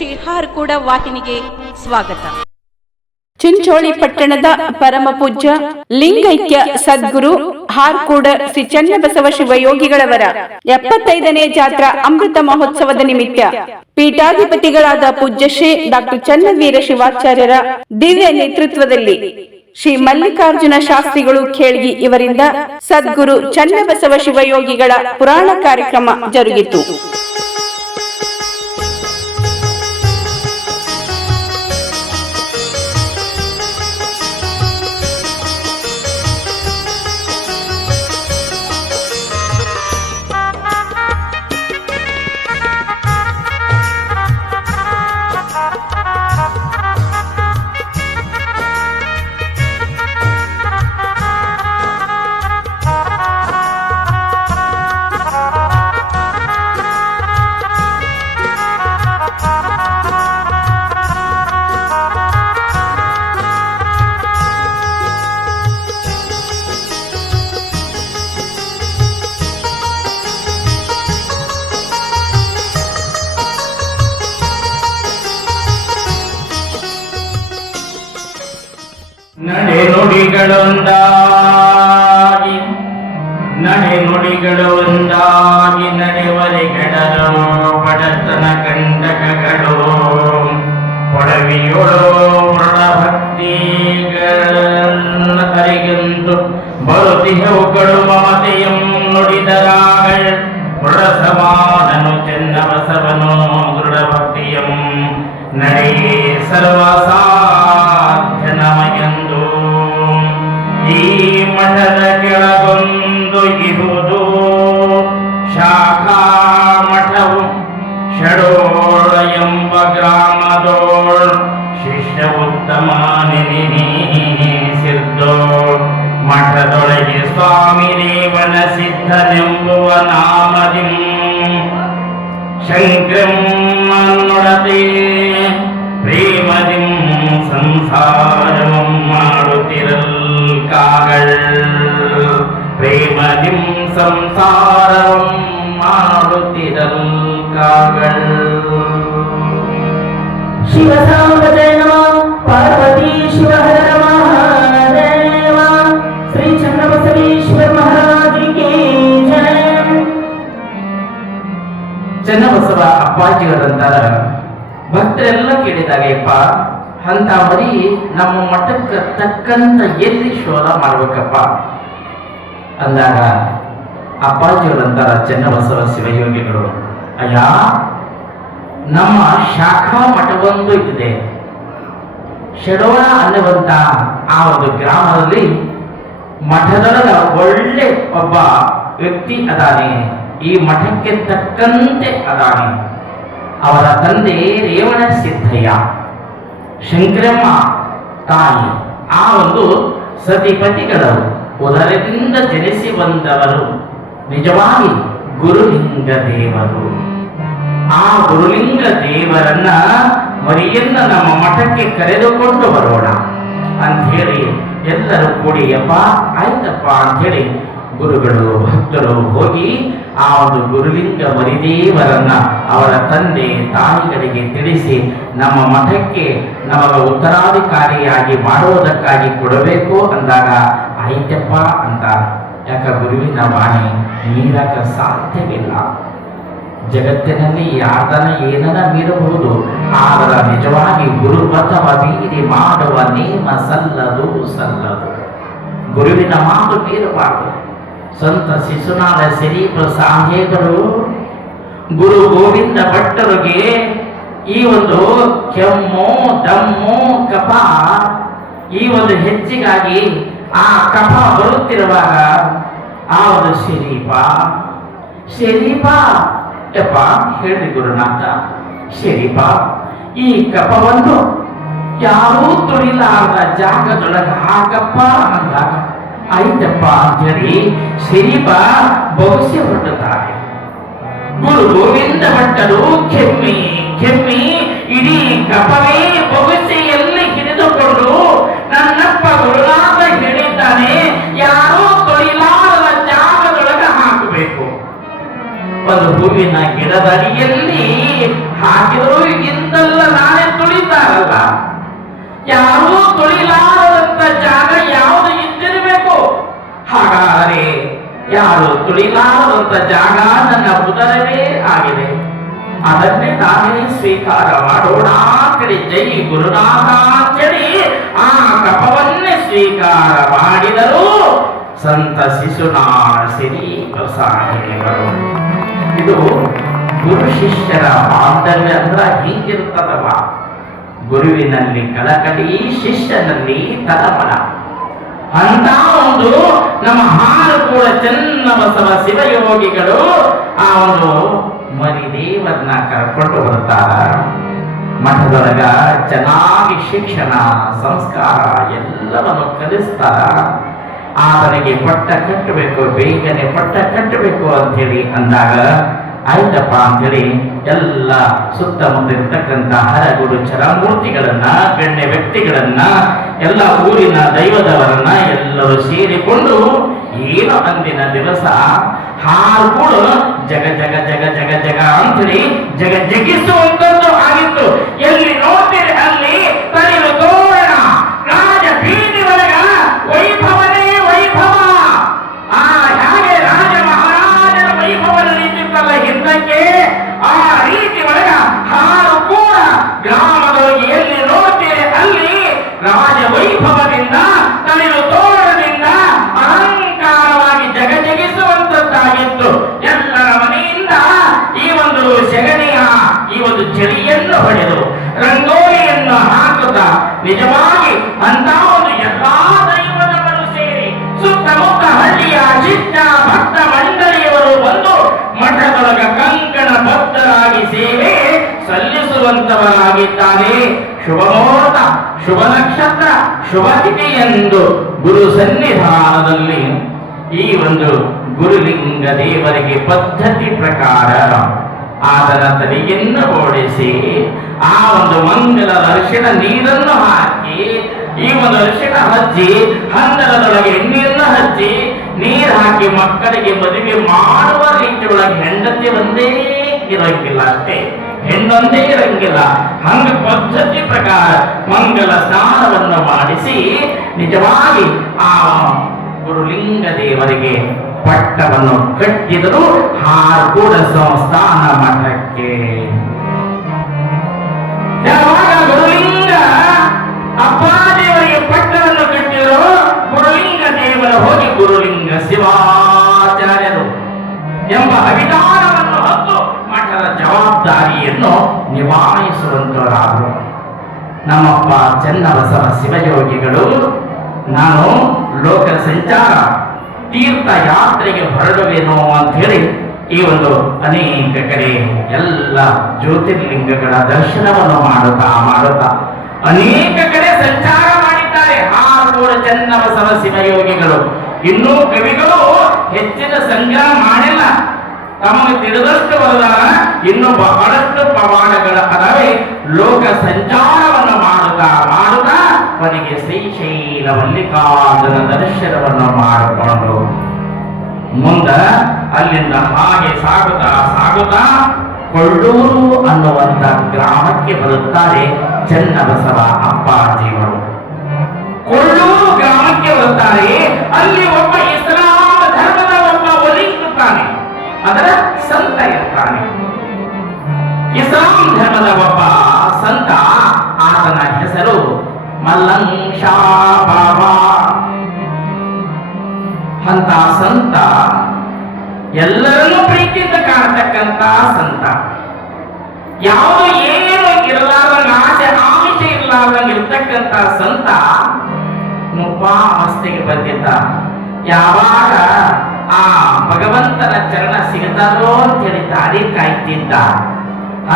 ಶ್ರೀ ಹಾರ್ಕೂಡ ವಾಹಿನಿಗೆ ಸ್ವಾಗತ. ಚಿಂಚೋಳಿ ಪಟ್ಟಣದ ಪರಮ ಪೂಜ್ಯ ಲಿಂಗೈಕ್ಯ ಸದ್ಗುರು ಹಾರ್ಕೂಡ ಶ್ರೀ ಚನ್ನಬಸವ ಶಿವಯೋಗಿಗಳವರ 75ನೇ ಜಾತ್ರಾ ಅಮೃತ ಮಹೋತ್ಸವದ ನಿಮಿತ್ತ ಪೀಠಾಧಿಪತಿಗಳಾದ ಪೂಜ್ಯ ಶ್ರೀ ಡಾಕ್ಟರ್ ಚನ್ನವೀರ ಶಿವಾಚಾರ್ಯರ ದಿವ್ಯ ನೇತೃತ್ವದಲ್ಲಿ ಶ್ರೀ ಮಲ್ಲಿಕಾರ್ಜುನ ಶಾಸ್ತ್ರಿಗಳು ಖೇಳ್ಗಿ ಇವರಿಂದ ಸದ್ಗುರು ಚನ್ನಬಸವ ಶಿವಯೋಗಿಗಳ ಪುರಾಣ ಕಾರ್ಯಕ್ರಮ ಜರುಗಿತು. ನಡೆನುಡಿಗಳು ಒಂದಾಗಿ ನಡೆವರೆಗಡಲು ಬಡತನ ಕಂಟಕಗಳು ಕೊಡವಿಯೊಳು ವೃಣಭಕ್ತಿಗಳ ತರಿಗಂದು ಬರುತಿಹವುಗಳು ಮಮತೆಯಂ ನುಡಿದರಾಗ ವೃಣ ಸಮಾನನು ಚೆನ್ನಬಸವನು ದೃಢಭಕ್ತಿಯಂ ನಡೆ ಸರ್ವಸಾಧ್ಯ ನಮಗೆಂದು ಈ ಮಠದ ಕೆಳಗೊಂದು ಇಹುದು ಶಾಖಾ ಮಠವು ಷಡೋಳ ಎಂಬ ಗ್ರಾಮದೋಳ್ ಶಿಷ್ಯ ಉತ್ತಮ ನೆನೆಸಿದ್ದೋ ಮಠದೊಳಗೆ ಸ್ವಾಮಿ ದೇವನ ಸಿದ್ಧನೆಂಬುವ ನಾಮದಿಂ ಶಂಕ್ರಮ್ಮನೊಡತೆ ಪ್ರೇಮದಿಂ ಸಂಸಾರವಂ ಮಾಡುತ್ತಿರಲ್ ಕಾಗಳ್ ಪ್ರೇಮದಿಂ ಸಂಸಾರವಂ ಮಾಡುತ್ತಿರಲ್ ಕಾಗಳ್. ಶಿವ ಸಾಂಬಜಯ ನಮಃ ಪಾರ್ವತಿ ಶಿವ ಹರ ಮಹಾದೇವ ಶ್ರೀ ಚನ್ನಬಸವೇಶ್ವರ ಮಹಾರಾಜರಿಗೆ ಜಯ. ಚನ್ನಬಸವ ಅಪ್ಪಾಜಿಯವರಂತಾರ ಭಕ್ತರೆಲ್ಲ ಕೇಳಿದಾಗಪ್ಪ ಅಂತ ಮರಿ ನಮ್ಮ ಮಠಕ್ಕೆ ತಕ್ಕಂತ ಎಲ್ಲಿ ಶೋಧ ಮಾಡ್ಬೇಕಪ್ಪ ಅಂದಾಗ ಅಪ್ಪಾಜಿಯವರಂತಾರ ಚನ್ನಬಸವ ಶಿವಯೋಗಿಗಳು, ಅಯ್ಯ ನಮ್ಮ ಶಾಖಾ ಮಠವೊಂದು ಇದೆ, ಷಡೋಣ ಅನ್ನುವಂತ ಆ ಒಂದು ಗ್ರಾಮದಲ್ಲಿ ಮಠದೊಳಗ ಒಳ್ಳೆ ಒಬ್ಬ ವ್ಯಕ್ತಿ ಅದಾನೆ, ಈ ಮಠಕ್ಕೆ ತಕ್ಕಂತೆ ಅದಾನೆ. ಅವರ ತಂದೆ ರೇವಣ ಸಿದ್ದಯ್ಯ, ಶಂಕರಮ್ಮ ತಾಯಿ, ಆ ಒಂದು ಸತಿಪತಿಗಳು ಉದರದಿಂದ ಜನಿಸಿ ಬಂದವರು ನಿಜವಾಗಿ ಗುರುಲಿಂಗ ದೇವರು. ಆ ಗುರುಲಿಂಗ ದೇವರನ್ನ ಮರಿಯನ್ನ ನಮ್ಮ ಮಠಕ್ಕೆ ಕರೆದುಕೊಂಡು ಬರೋಣ ಅಂತ ಹೇಳಿ ಎಲ್ಲರೂ ಕೂಡಿ ಅಪ್ಪ ಆಯ್ತಪ್ಪ ಅಂತ ಹೇಳಿ ಗುರುಗಳು ಭಕ್ತರು ಹೋಗಿ ಆ ಒಂದು ಗುರುಲಿಂಗ ಮರಿದೇವರನ್ನ ಅವರ ತಂದೆ ತಾಯಿಗಳಿಗೆ ತಿಳಿಸಿ ನಮ್ಮ ಮಠಕ್ಕೆ ನಮಗ ಉತ್ತರಾಧಿಕಾರಿಯಾಗಿ ಮಾಡುವುದಕ್ಕಾಗಿ ಕೊಡಬೇಕು ಅಂದಾಗ ಆಯ್ತಪ್ಪ ಅಂತ. ಯಾಕ ಗುರುವಿನ ವಾಣಿ ಮೀರಕ ಸಾಧ್ಯವಿಲ್ಲ. ಜಗತ್ತಿನಲ್ಲಿ ಯಾರದನ ಏನನ ಮೀರಬಹುದು, ಆದರ ನಿಜವಾಗಿ ಗುರುಪಥವ ಮೀರಿ ಮಾಡುವ ನೇಮ ಸಲ್ಲದು. ಗುರುವಿನ ಮಾತು ಮೀರಬಾರದು. ಸಂತ ಶಿಶುನಾಳ ಶರೀಫ ಸಾಹೇಬರು ಗುರು ಗೋವಿಂದ ಭಟ್ಟರಿಗೆ ಈ ಒಂದು ಕೆಮ್ಮು ದಮ್ಮು ಕಫ ಈ ಒಂದು ಹೆಚ್ಚಿಗಾಗಿ ಆ ಕಫ ಬರುತ್ತಿರುವಾಗ ಆ ಒಂದು ಶರೀಫ ಯಪ್ಪ ಹೇಳಿ ಗುರುನಾಥ, ಶರೀಫ ಈ ಕಫವನ್ನು ಯಾರೂ ತುಳಿಲಾರದ ಜಾಗದೊಳಗೆ ಹಾಕಪ್ಪ ಅಂದಾಗ ಆಯ್ತಪ್ಪ ಅಂತೇಳಿ ಶರೀಫ ಭವಿಷ್ಯ ಹೊರಡುತ್ತಾರೆ. ಗುರು ಗೋವಿಂದ ಭಟ್ಟರು ಕೆಮ್ಮಿ ಇಡೀ ಕಫವೇ ಭವಿಷ್ಯೆಯಲ್ಲಿ ಹಿಡಿದುಕೊಂಡು ನನ್ನಪ್ಪ ಗುರುನಾಥ ಹೇಳಿದ್ದಾನೆ, ಯಾರೂ ತೊಳಿಲಾರದ ಜಾಗದೊಳಗೆ ಹಾಕಬೇಕು. ಒಂದು ಹೂವಿನ ಗಿಡದ ಅಡಿಯಲ್ಲಿ ಹಾಕಿದರೂ ಇಂದಲ್ಲ ಯಾರೂ ತುಳಿಲಾರದಂತ ಜಾಗ ಯಾವುದು ಇದ್ದಿರಬೇಕು. ಹಾಗಾದರೆ ಯಾರು ತುಳಿಲಾರದಂತ ಜಾಗ ನನ್ನ ಉದರವೇ ಆಗಿದೆ. ಅದನ್ನೇ ನಾವೇ ಸ್ವೀಕಾರ ಮಾಡೋಣ ಅಂತೇಳಿ ಜೈ ಗುರುನಾಥ ಅಂತೇಳಿ ಆ ಕಪವನ್ನೇ ಸ್ವೀಕಾರ ಮಾಡಿದರು ಸಂತ ಶಿಶುನಾಳ ಸಿರಿ ಪ್ರಸಾದಿಗಳು. ಇದು ಗುರು ಶಿಷ್ಯರ ಬಾಂಧವ್ಯ ಅಂದ್ರ ಹೀಗಿರ್ತದವ. ಗುರುವಿನಲ್ಲಿ ಕಳಕಳಿ, ಶಿಷ್ಯನಲ್ಲಿ ತಳಮಳ. ಅಂತ ಒಂದು ನಮ್ಮ ಹಾರಕೂಡ ಚನ್ನಬಸವ ಶಿವಯೋಗಿಗಳು ಆ ಒಂದು ಮರಿದೇವರನ್ನ ಕರ್ಕೊಂಡು ಬರ್ತಾರ. ಮಠದೊಳಗ ಚೆನ್ನಾಗಿ ಶಿಕ್ಷಣ ಸಂಸ್ಕಾರ ಎಲ್ಲವನ್ನು ಕಲಿಸ್ತಾರ. ಆತನಿಗೆ ಪಟ್ಟ ಕಟ್ಟಬೇಕು, ಬೇಗನೆ ಪಟ್ಟ ಕಟ್ಟಬೇಕು ಅಂತ ಹೇಳಿ ಅಂದಾಗ ಆಯ್ತಪ್ಪ ಅಂತೇಳಿ ಎಲ್ಲ ಸುತ್ತಮುತ್ತ ಇರ್ತಕ್ಕಂಥ ಹರಗುರು ಚರಮೂರ್ತಿಗಳನ್ನ, ಗಣ್ಯ ವ್ಯಕ್ತಿಗಳನ್ನ, ಎಲ್ಲ ಊರಿನ ದೈವದವರನ್ನ ಎಲ್ಲರೂ ಸೇರಿಕೊಂಡು ಏನು ಅಂದಿನ ದಿವಸ ಹಾರ್ಕೂಡು ಜಗ ಜಗ ಜಗ ಜಗ ಜಗ ಅಂತೇಳಿ ಜಗ ಜಗಿಸುವಂತದ್ದು ಆಗಿತ್ತು. ಎಲ್ಲಿ ನೋಡ್ತೀರಿ ಅಲ್ಲಿ ತಳಿರು ತೋರಣ, ರಾಜ ಬೀದಿ ಒಳಗ ವೈಭವನೇ ವೈಭವ. ಆ ಹಾಗೆ ರಾಜ ಮಹಾರಾಜರ ವೈಭವ ನಡೀತಿರ್ತಲ್ಲ ಹಿಂದಕ್ಕೆ, ಆ ರೀತಿ ಒಳಗ ಹಾರ್ಕೂಡ ಗ್ರಾಮದೊಳಗೆ ಎಲ್ಲಿ ನೋಡ್ತೀರಿ ಅಲ್ಲಿ ರಾಜ ವೈಭವದಿಂದ, ತಳಿರು ತೋರಣದಿಂದ ಅಲಂಕಾರವಾಗಿ ಜಗಜಗಿಸುವಂತದ್ದಾಗಿತ್ತು. ಎಲ್ಲರ ಮನೆಯಿಂದ ಈ ಒಂದು ಸೆಗಣಿಯ ಈ ಒಂದು ಚಳಿಯನ್ನು ಹೊಡೆದು ರಂಗೋಲಿಯನ್ನು ಹಾಕುತ್ತಾ ನಿಜವಾಗಿ ಅಂತ ಒಂದು ಎಲ್ಲಾ ದೈವದವರು ಸೇರಿ ಸುತ್ತಮುತ್ತ ಹಳ್ಳಿಯ ಶಿಷ್ಟ ಭಕ್ತ ಮಂಡಳಿಯವರು ಬಂದು ಮಠದೊಳಗ ಕಂಕಣ ಭಕ್ತರಾಗಿ ಸೇವೆ ಸಲ್ಲಿಸುವಂತವರಾಗಿದ್ದಾರೆ. ಶುಭ ಮುಹೂರ್ತ, ಶುಭ ನಕ್ಷತ್ರ, ಶುಭ ತಿಥಿ ಎಂದು ಗುರು ಸನ್ನಿಧಾನದಲ್ಲಿ ಈ ಒಂದು ಗುರುಲಿಂಗ ದೇವರಿಗೆ ಪದ್ಧತಿ ಪ್ರಕಾರ ಆತನ ತಲೆಯನ್ನು ಓಡಿಸಿ ಆ ಒಂದು ಮಂಗಲ ಅರಿಶಿಣ ನೀರನ್ನು ಹಾಕಿ ಈ ಒಂದು ಅರಿಶಿಣ ಹಚ್ಚಿ ಹಂದರದೊಳಗೆ ಎಣ್ಣೆಯನ್ನು ಹಚ್ಚಿ ನೀರು ಹಾಕಿ ಮಕ್ಕಳಿಗೆ ಮದುವೆ ಮಾಡುವ ರೀತಿ ಒಳಗೆ ಹೆಂಡತಿ ಒಂದೇ ಇರಂಗಿಲ್ಲ, ಅಷ್ಟೇ ಹೆಣ್ಣೊಂದೇ ಇರಂಗಿಲ್ಲ. ಹಂಗ ಪದ್ಧತಿ ಪ್ರಕಾರ ಮಂಗಲ ಸ್ನಾನವನ್ನು ಮಾಡಿಸಿ ನಿಜವಾಗಿ ಆ ಗುರುಲಿಂಗ ದೇವರಿಗೆ ಪಟ್ಟವನ್ನು ಕಟ್ಟಿದರು ಹಾರ್ಕೂಡ ಸಂಸ್ಥಾನ ಮಠಕ್ಕೆ. ಯಾವಾಗ ಗುರುಲಿಂಗ ಅಪ್ಪಾದೇವರಿಗೆ ಪಟ್ಟವನ್ನು ಕಟ್ಟಿದರು, ಗುರುಲಿಂಗ ದೇವರು ಹೋಗಿ ಗುರುಲಿಂಗ ಶಿವಾಚಾರ್ಯರು ಎಂಬ ಅಭಿಧಾನವನ್ನು ಹೊತ್ತು ಮಠದ ಜವಾಬ್ದಾರಿಯನ್ನು ನಿಭಾಯಿಸುವಂತವರಾದರು. ನಮ್ಮಪ್ಪ ಚನ್ನಬಸವ ಶಿವಯೋಗಿಗಳು ನಾನು ಲೋಕ ಸಂಚಾರ ತೀರ್ಥ ಯಾತ್ರೆಗೆ ಹೊರಡುವೇನೋ ಅಂತ ಹೇಳಿ ಈ ಒಂದು ಅನೇಕ ಕಡೆ ಎಲ್ಲ ಜ್ಯೋತಿರ್ಲಿಂಗಗಳ ದರ್ಶನವನ್ನು ಮಾಡುತ್ತಾ ಅನೇಕ ಕಡೆ ಸಂಚಾರ ಮಾಡಿದ್ದಾರೆ ಹಾರೂರ ಚನ್ನಬಸವ ಶಿವಯೋಗಿಗಳು. ಇನ್ನೂ ಕವಿಗಳು ಹೆಚ್ಚಿನ ಸಂಗ್ರಹ ಮಾಡಿಲ್ಲ, ತಮಗೆ ತಿಳಿದಷ್ಟು ಬರದಾರ. ಇನ್ನು ಬಹಳಷ್ಟು ಪವಾಡಗಳ ಅದಾವೆ. ಲೋಕ ಸಂಚಾರವನ್ನು ಮಾಡುತ್ತಾ ಕೊನೆಗೆ ಶ್ರೀಶೈಲ ಮಲ್ಲಿಕಾರ್ಜುನ ದರ್ಶನವನ್ನು ಮಾಡಿಕೊಂಡು ಮುಂದ ಅಲ್ಲಿಂದ ಹಾಗೆ ಸಾಗುತ್ತಾ ಕೊಳ್ಳೂರು ಅನ್ನುವಂತ ಗ್ರಾಮಕ್ಕೆ ಬರುತ್ತಾರೆ ಚನ್ನಬಸವ ಅಪ್ಪಾಜಿಯವರು. ಕೊಳ್ಳೂರು ಗ್ರಾಮಕ್ಕೆ ಬರುತ್ತಾರೆ. ಅಲ್ಲಿ ಒಬ್ಬ ಇಸ್ಲಾಂ ಧರ್ಮದ ಒಬ್ಬ ಒಲಿ ಇರ್ತಾನೆ, ಅದರ ಸಂತ ಇರ್ತಾನೆ. ಇಸ್ಲಾಂ ಧರ್ಮದ ಒಬ್ಬ ಸಂತ, ಆತನ ಹೆಸರು ಮಲ್ಲಂಗ್ ಶಾ ಬಾಬಾ. ಅಂತ ಸಂತ ಎಲ್ಲರನ್ನೂ ಪ್ರೀತಿಯಿಂದ ಕಾಣತಕ್ಕಂತ ಸಂತ, ಯಾವುದು ಏನು ಇರಲಾರ್ದಂಗ ಆಮಿಷ ಇರಲಾರ್ದಂಗ ಇರ್ತಕ್ಕಂತ ಸಂತ ಮುಪ್ಪಾವಸ್ಥೆಗೆ ಬಂದಿದ್ದ. ಯಾವಾಗ ಆ ಭಗವಂತನ ಚರಣ ಸಿಗತದೋ ಅಂತೇಳಿ ದಾರಿ ಕಾಯ್ತಿದ್ದ.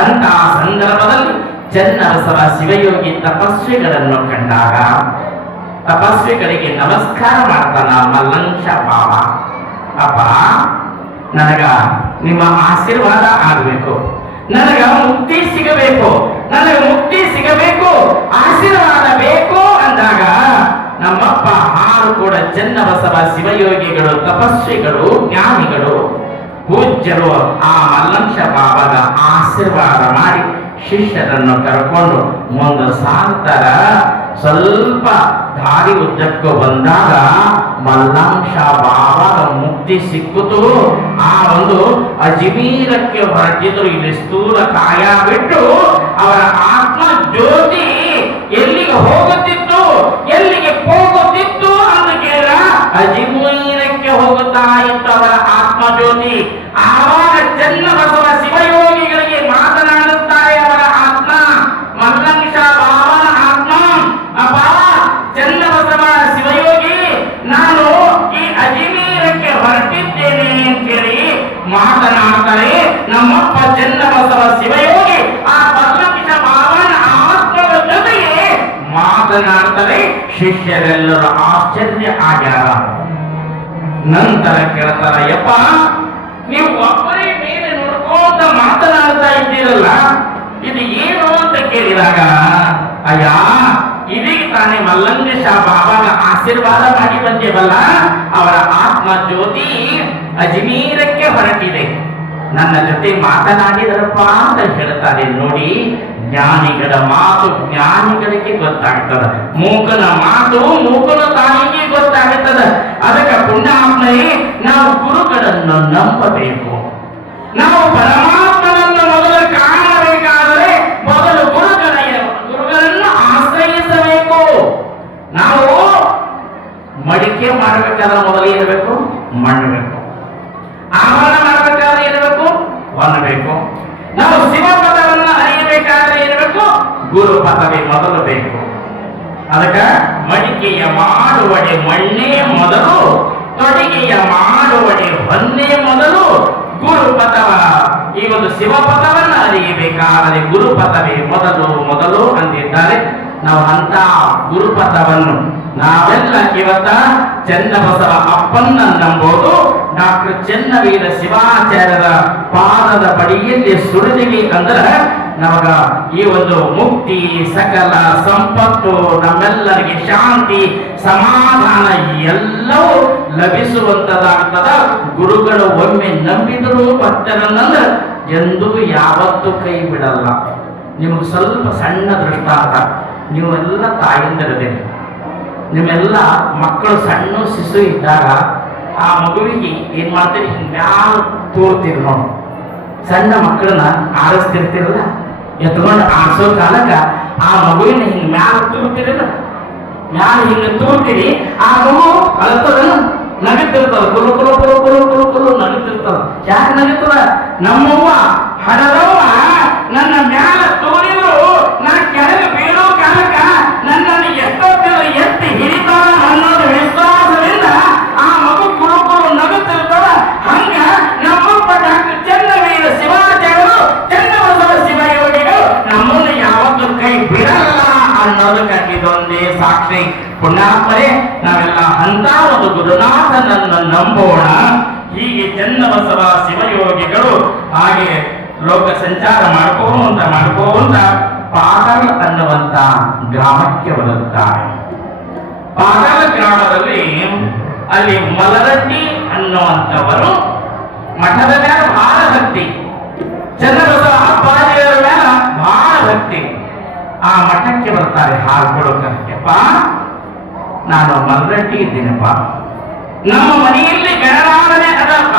ಅಂತ ಸಂದರ್ಭದಲ್ಲಿ ಚನ್ನಬಸವ ಶಿವಯೋಗಿ ತಪಸ್ವಿಗಳನ್ನು ಕಂಡಾಗ ತಪಸ್ವಿಗಳಿಗೆ ನಮಸ್ಕಾರ ಮಾಡ್ತಾನ ಮಲ್ಲಂಶ ಬಾಬಾ. ಅಪ್ಪ, ನನಗ ನಿಮ್ಮ ಆಶೀರ್ವಾದ ಆಗಬೇಕು, ನನಗ ಮುಕ್ತಿ ಸಿಗಬೇಕು, ಆಶೀರ್ವಾದ ಬೇಕು ಅಂದಾಗ ನಮ್ಮಪ್ಪ ಹಾರೂರ ಚನ್ನಬಸವ ಶಿವಯೋಗಿಗಳು ತಪಸ್ವಿಗಳು, ಜ್ಞಾನಿಗಳು, ಪೂಜ್ಯರು ಆ ಮಲ್ಲಂಶ ಬಾಬಾಗ ಆಶೀರ್ವಾದ ಮಾಡಿ ಶಿಷ್ಯರನ್ನು ಕರ್ಕೊಂಡು ಮುಂದೆ ಸಾಗ್ತಾರ. ಸ್ವಲ್ಪ ದಾರಿ ಉದ್ದಕ್ಕೂ ಬಂದಾಗ ಮಲ್ಲಾಂಶ ಬಾಬಾಗ ಮುಕ್ತಿ ಸಿಕ್ಕಿತು. ಆ ಒಂದು ಅಜ್ಮೀರಕ್ಕೆ ಹೊರಟಿದ್ರು. ಇಲ್ಲಿ ಸ್ಥೂಲ ಕಾಯ ಬಿಟ್ಟು ಅವರ ಆತ್ಮ ಜ್ಯೋತಿ ಎಲ್ಲಿಗೆ ಹೋಗುತ್ತಿತ್ತು, ಎಲ್ಲಿಗೆ ಹೋಗುತ್ತಿತ್ತು ಅಂತ ಕೇಳ ಅಜ್ಮೀರಕ್ಕೆ ಹೋಗುತ್ತಾ ಇತ್ತು ಅವರ ಆತ್ಮ ಜ್ಯೋತಿ. ಆವಾಗ ಚನ್ನಬಸವ ಶಿವಯೋಗಿಗಳಿಗೆ ಮಾತನಾಡುತ್ತಾರೆ ಅವರ ಆತ್ಮ, ಮಲ್ಲಂಶ ಬಾಬನ ಆತ್ಮ. ಅಪ್ಪ ಚನ್ನಬಸವ ಶಿವಯೋಗಿ, ನಾನು ಈ ಅಜ್ಮೀರಕ್ಕೆ ಹೊರಟಿದ್ದೇನೆ ಅಂತೇಳಿ ಮಾತನಾಡ್ತಾರೆ. ನಮ್ಮಪ್ಪ ಚನ್ನಬಸವ ಶಿವಯೋಗಿ ಆ ಮಲ್ಲಂಶ ಬಾಬನ ಆತ್ಮದ ಜೊತೆಗೆ ಮಾತನಾಡ್ತಾರೆ. ಶಿಷ್ಯರೆಲ್ಲರೂ ಆಶ್ಚರ್ಯ ಆಗ್ಯಾರ. ನಂತರ ಕೇಳ್ತಾರ, ಯಪ್ಪ ನೀವು ಒಬ್ಬರೇ ಮೇಲೆ ನೋಡ್ಕೊಂತ ಮಾತನಾಡ್ತಾ ಇದ್ದೀರಲ್ಲ, ಇದು ಏನು ಅಂತ ಕೇಳಿದಾಗ, ಅಯ್ಯ ಇದೀಗ ತಾನೇ ಮಲ್ಲಂಗೇಶ ಬಾಬಾಗ ಆಶೀರ್ವಾದ ಮಾಡಿ ಬಂದೇವಲ್ಲ, ಅವರ ಆತ್ಮ ಜ್ಯೋತಿ ಅಜ್ಮೀರಕ್ಕೆ ಹೊರಟಿದೆ, ನನ್ನ ಜೊತೆ ಮಾತನಾಡಿದರಪ್ಪ ಅಂತ ಹೇಳ್ತಾರೆ. ನೋಡಿ, ಜ್ಞಾನಿಗಳ ಮಾತು ಜ್ಞಾನಿಗಳಿಗೆ ಗೊತ್ತಾಗ್ತದ, ಮೂಕನ ಮಾತು ಮೂಕನ ತಾಯಿಗೆ ಗೊತ್ತಾಗುತ್ತದ. ಅದಕ್ಕೆ ಪುಣ್ಯಾತ್ಮರೇ, ನಾವು ಗುರುಗಳನ್ನು ನಂಬಬೇಕು. ನಾವು ಪರಮಾತ್ಮನನ್ನು ಮೊದಲು ಕಾಣಬೇಕಾದರೆ ಮೊದಲು ಗುರುಗಳನ್ನು ಆಶ್ರಯಿಸಬೇಕು. ನಾವು ಮಡಿಕೆ ಮಾಡಬೇಕಾದ್ರೆ ಮೊದಲು ಇರಬೇಕು ಮಾಡಬೇಕು, ಆವರಣ ಮಾಡಬೇಕಾದ್ರೆ ಇರಬೇಕು ಹೊನ್ನಬೇಕು. ನಾವು ಶಿವಪದವನ್ನು ಅರಿಯಬೇಕಾದ್ರೆ ಇರಬೇಕು ಗುರು ಪದವೇ ಮೊದಲು ಬೇಕು. ಅದಕ್ಕೆ ಮಡಿಕೆಯ ಮಾಡುವಡೆ ಮಣ್ಣೇ ಮೊದಲು, ತೊಡಿಗೆಯ ಮಾಡುವಡೆ ಹೊನ್ನೇ ಮೊದಲು. ಗುರು ಪದವ, ಈ ಒಂದು ಶಿವಪದವನ್ನು ಅರಿಯಬೇಕಾದರೆ ಗುರುಪದವೇ ಮೊದಲು ಅಂದಿದ್ದಾರೆ. ನಾವು ಅಂತ ಗುರುಪದವನ್ನು ನಾವೆಲ್ಲ ಇವತ್ತ ಚನ್ನಬಸವ ಅಪ್ಪನ್ನ ನಂಬೋದು. ಡಾಕ್ಟರ್ ಚೆನ್ನವೀರ ಶಿವಾಚಾರ್ಯರ ಪಾದದ ಬಡಿಯಲ್ಲಿ ಸುಳಿದಿವಿ ಅಂದ್ರೆ ನಮಗ ಈ ಒಂದು ಮುಕ್ತಿ, ಸಕಲ ಸಂಪತ್ತು, ನಮ್ಮೆಲ್ಲರಿಗೆ ಶಾಂತಿ, ಸಮಾಧಾನ ಎಲ್ಲವೂ ಲಭಿಸುವಂತದಾಗ್ತದ. ಗುರುಗಳು ಒಮ್ಮೆ ನಂಬಿದರು ಭಕ್ತರನ್ನಂದ್ರೆ ಎಂದು ಯಾವತ್ತೂ ಕೈ ಬಿಡಲ್ಲ. ನಿಮಗೆ ಸ್ವಲ್ಪ ಸಣ್ಣ ದೃಷ್ಟಾಂತ, ನೀವೆಲ್ಲ ತಾಯಿಂದಿರದಿರಿ, ನಿಮ್ಮೆಲ್ಲ ಮಕ್ಕಳು ಸಣ್ಣ ಶಿಶು ಇದ್ದಾಗ ಆ ಮಗುವಿಗೆ ಏನ್ ಮಾಡ್ತೀರಿ, ಮ್ಯಾಲ ತೋರ್ತೀರಿ ನೋಡಿ. ಸಣ್ಣ ಮಕ್ಕಳನ್ನ ಆರಿಸ್ತಿರ್ತಿರಲ್ಲ, ಎತ್ಕೊಂಡು ಆರಿಸೋ ಕಾಲಕ್ಕ ಆ ಮಗುವಿನ ಹಿಂಗ್ ಮ್ಯಾಲ ತೂರ್ತಿರಲ್ಲ, ಮ್ಯಾಲ ಹಿಂಗ ತೂರ್ತೀರಿ. ಆ ಮಗು ಅಳ್ತದ, ನಗುತ್ತಿರ್ತದ, ಕುಲು ಕುಲು ಕುಲು ಕುಲು ಕುಲು ಕುಲು ನಗುತ್ತಿರ್ತದ. ಯಾಕೆ ನಗುತ್ತದ? ನಮ್ಮವ್ವ ಹಡದವ್ವ ನನ್ನ ಮ್ಯಾಲ ತೋರಿದ್ರು ನಾ ಕೆಳಗೆ ಬೀಳೋ ಕಾಲಕ್ಕ ನನ್ನನ್ನು ಎಷ್ಟೊತ್ತಿಲ್ಲ ಎತ್ತಿ ಹಿಡಿತಾರ ಅನ್ನೋದು ವಿಶ್ವಾಸದಿಂದ ಆ ಮಗು ಕುಲು ಕುಲು ನಗುತ್ತಿರ್ತದ. ಹಂಗ ನಮ್ಮಪ್ಪ ಡಾಕ್ಟರ್ ಚೆನ್ನವೀರ ಶಿವಾಚಾರ್ಯರು, ಚನ್ನಬಸವ ಶಿವಯೋಗಿಗಳು ನಮ್ಮನ್ನು ಯಾವತ್ತೂ ಕೈ ಬಿಡಲ್ಲ ಅನ್ನೋದಕ್ಕೆ ಇದೊಂದೇ ಸಾಕ್ಷಿ. ಪುಣ್ಯಾತ್ಮರೇ, ನಾವೆಲ್ಲ ಅಂತ ಒಂದು ಗುರುನಾಥನನ್ನು ನಂಬೋಣ. ಹೀಗೆ ಚನ್ನಬಸವ ಶಿವಯೋಗಿಗಳು ಹಾಗೆ ಲೋಕ ಸಂಚಾರ ಮಾಡ್ಕೋಂತ ಪಾಗಲ್ ಅನ್ನುವಂತ ಗ್ರಾಮಕ್ಕೆ ಬರುತ್ತಾರೆ. ಪಾಗಲ್ ಗ್ರಾಮದಲ್ಲಿ ಅಲ್ಲಿ ಮಲರಡ್ಡಿ ಅನ್ನುವಂಥವರು ಮಠದ ಮೇಲೆ ಬಹಳ ಭಕ್ತಿ, ಚನ್ನಬಸವ ಅಪ್ಪಾಜಿಯವರ ಮೇಲೆ ಬಹಳ ಭಕ್ತಿ. ಆ ಮಠಕ್ಕೆ ಬರ್ತಾರೆ ಹಾಲು ಕೊಡೋಕಪ್ಪ, ನಾನು ಮಲರಡ್ಡಿ ಇದ್ದೀನಪ್ಪ, ನಮ್ಮ ಮನೆಯಲ್ಲಿ ಗಣರಾಧನೆ ಅದಪ್ಪ,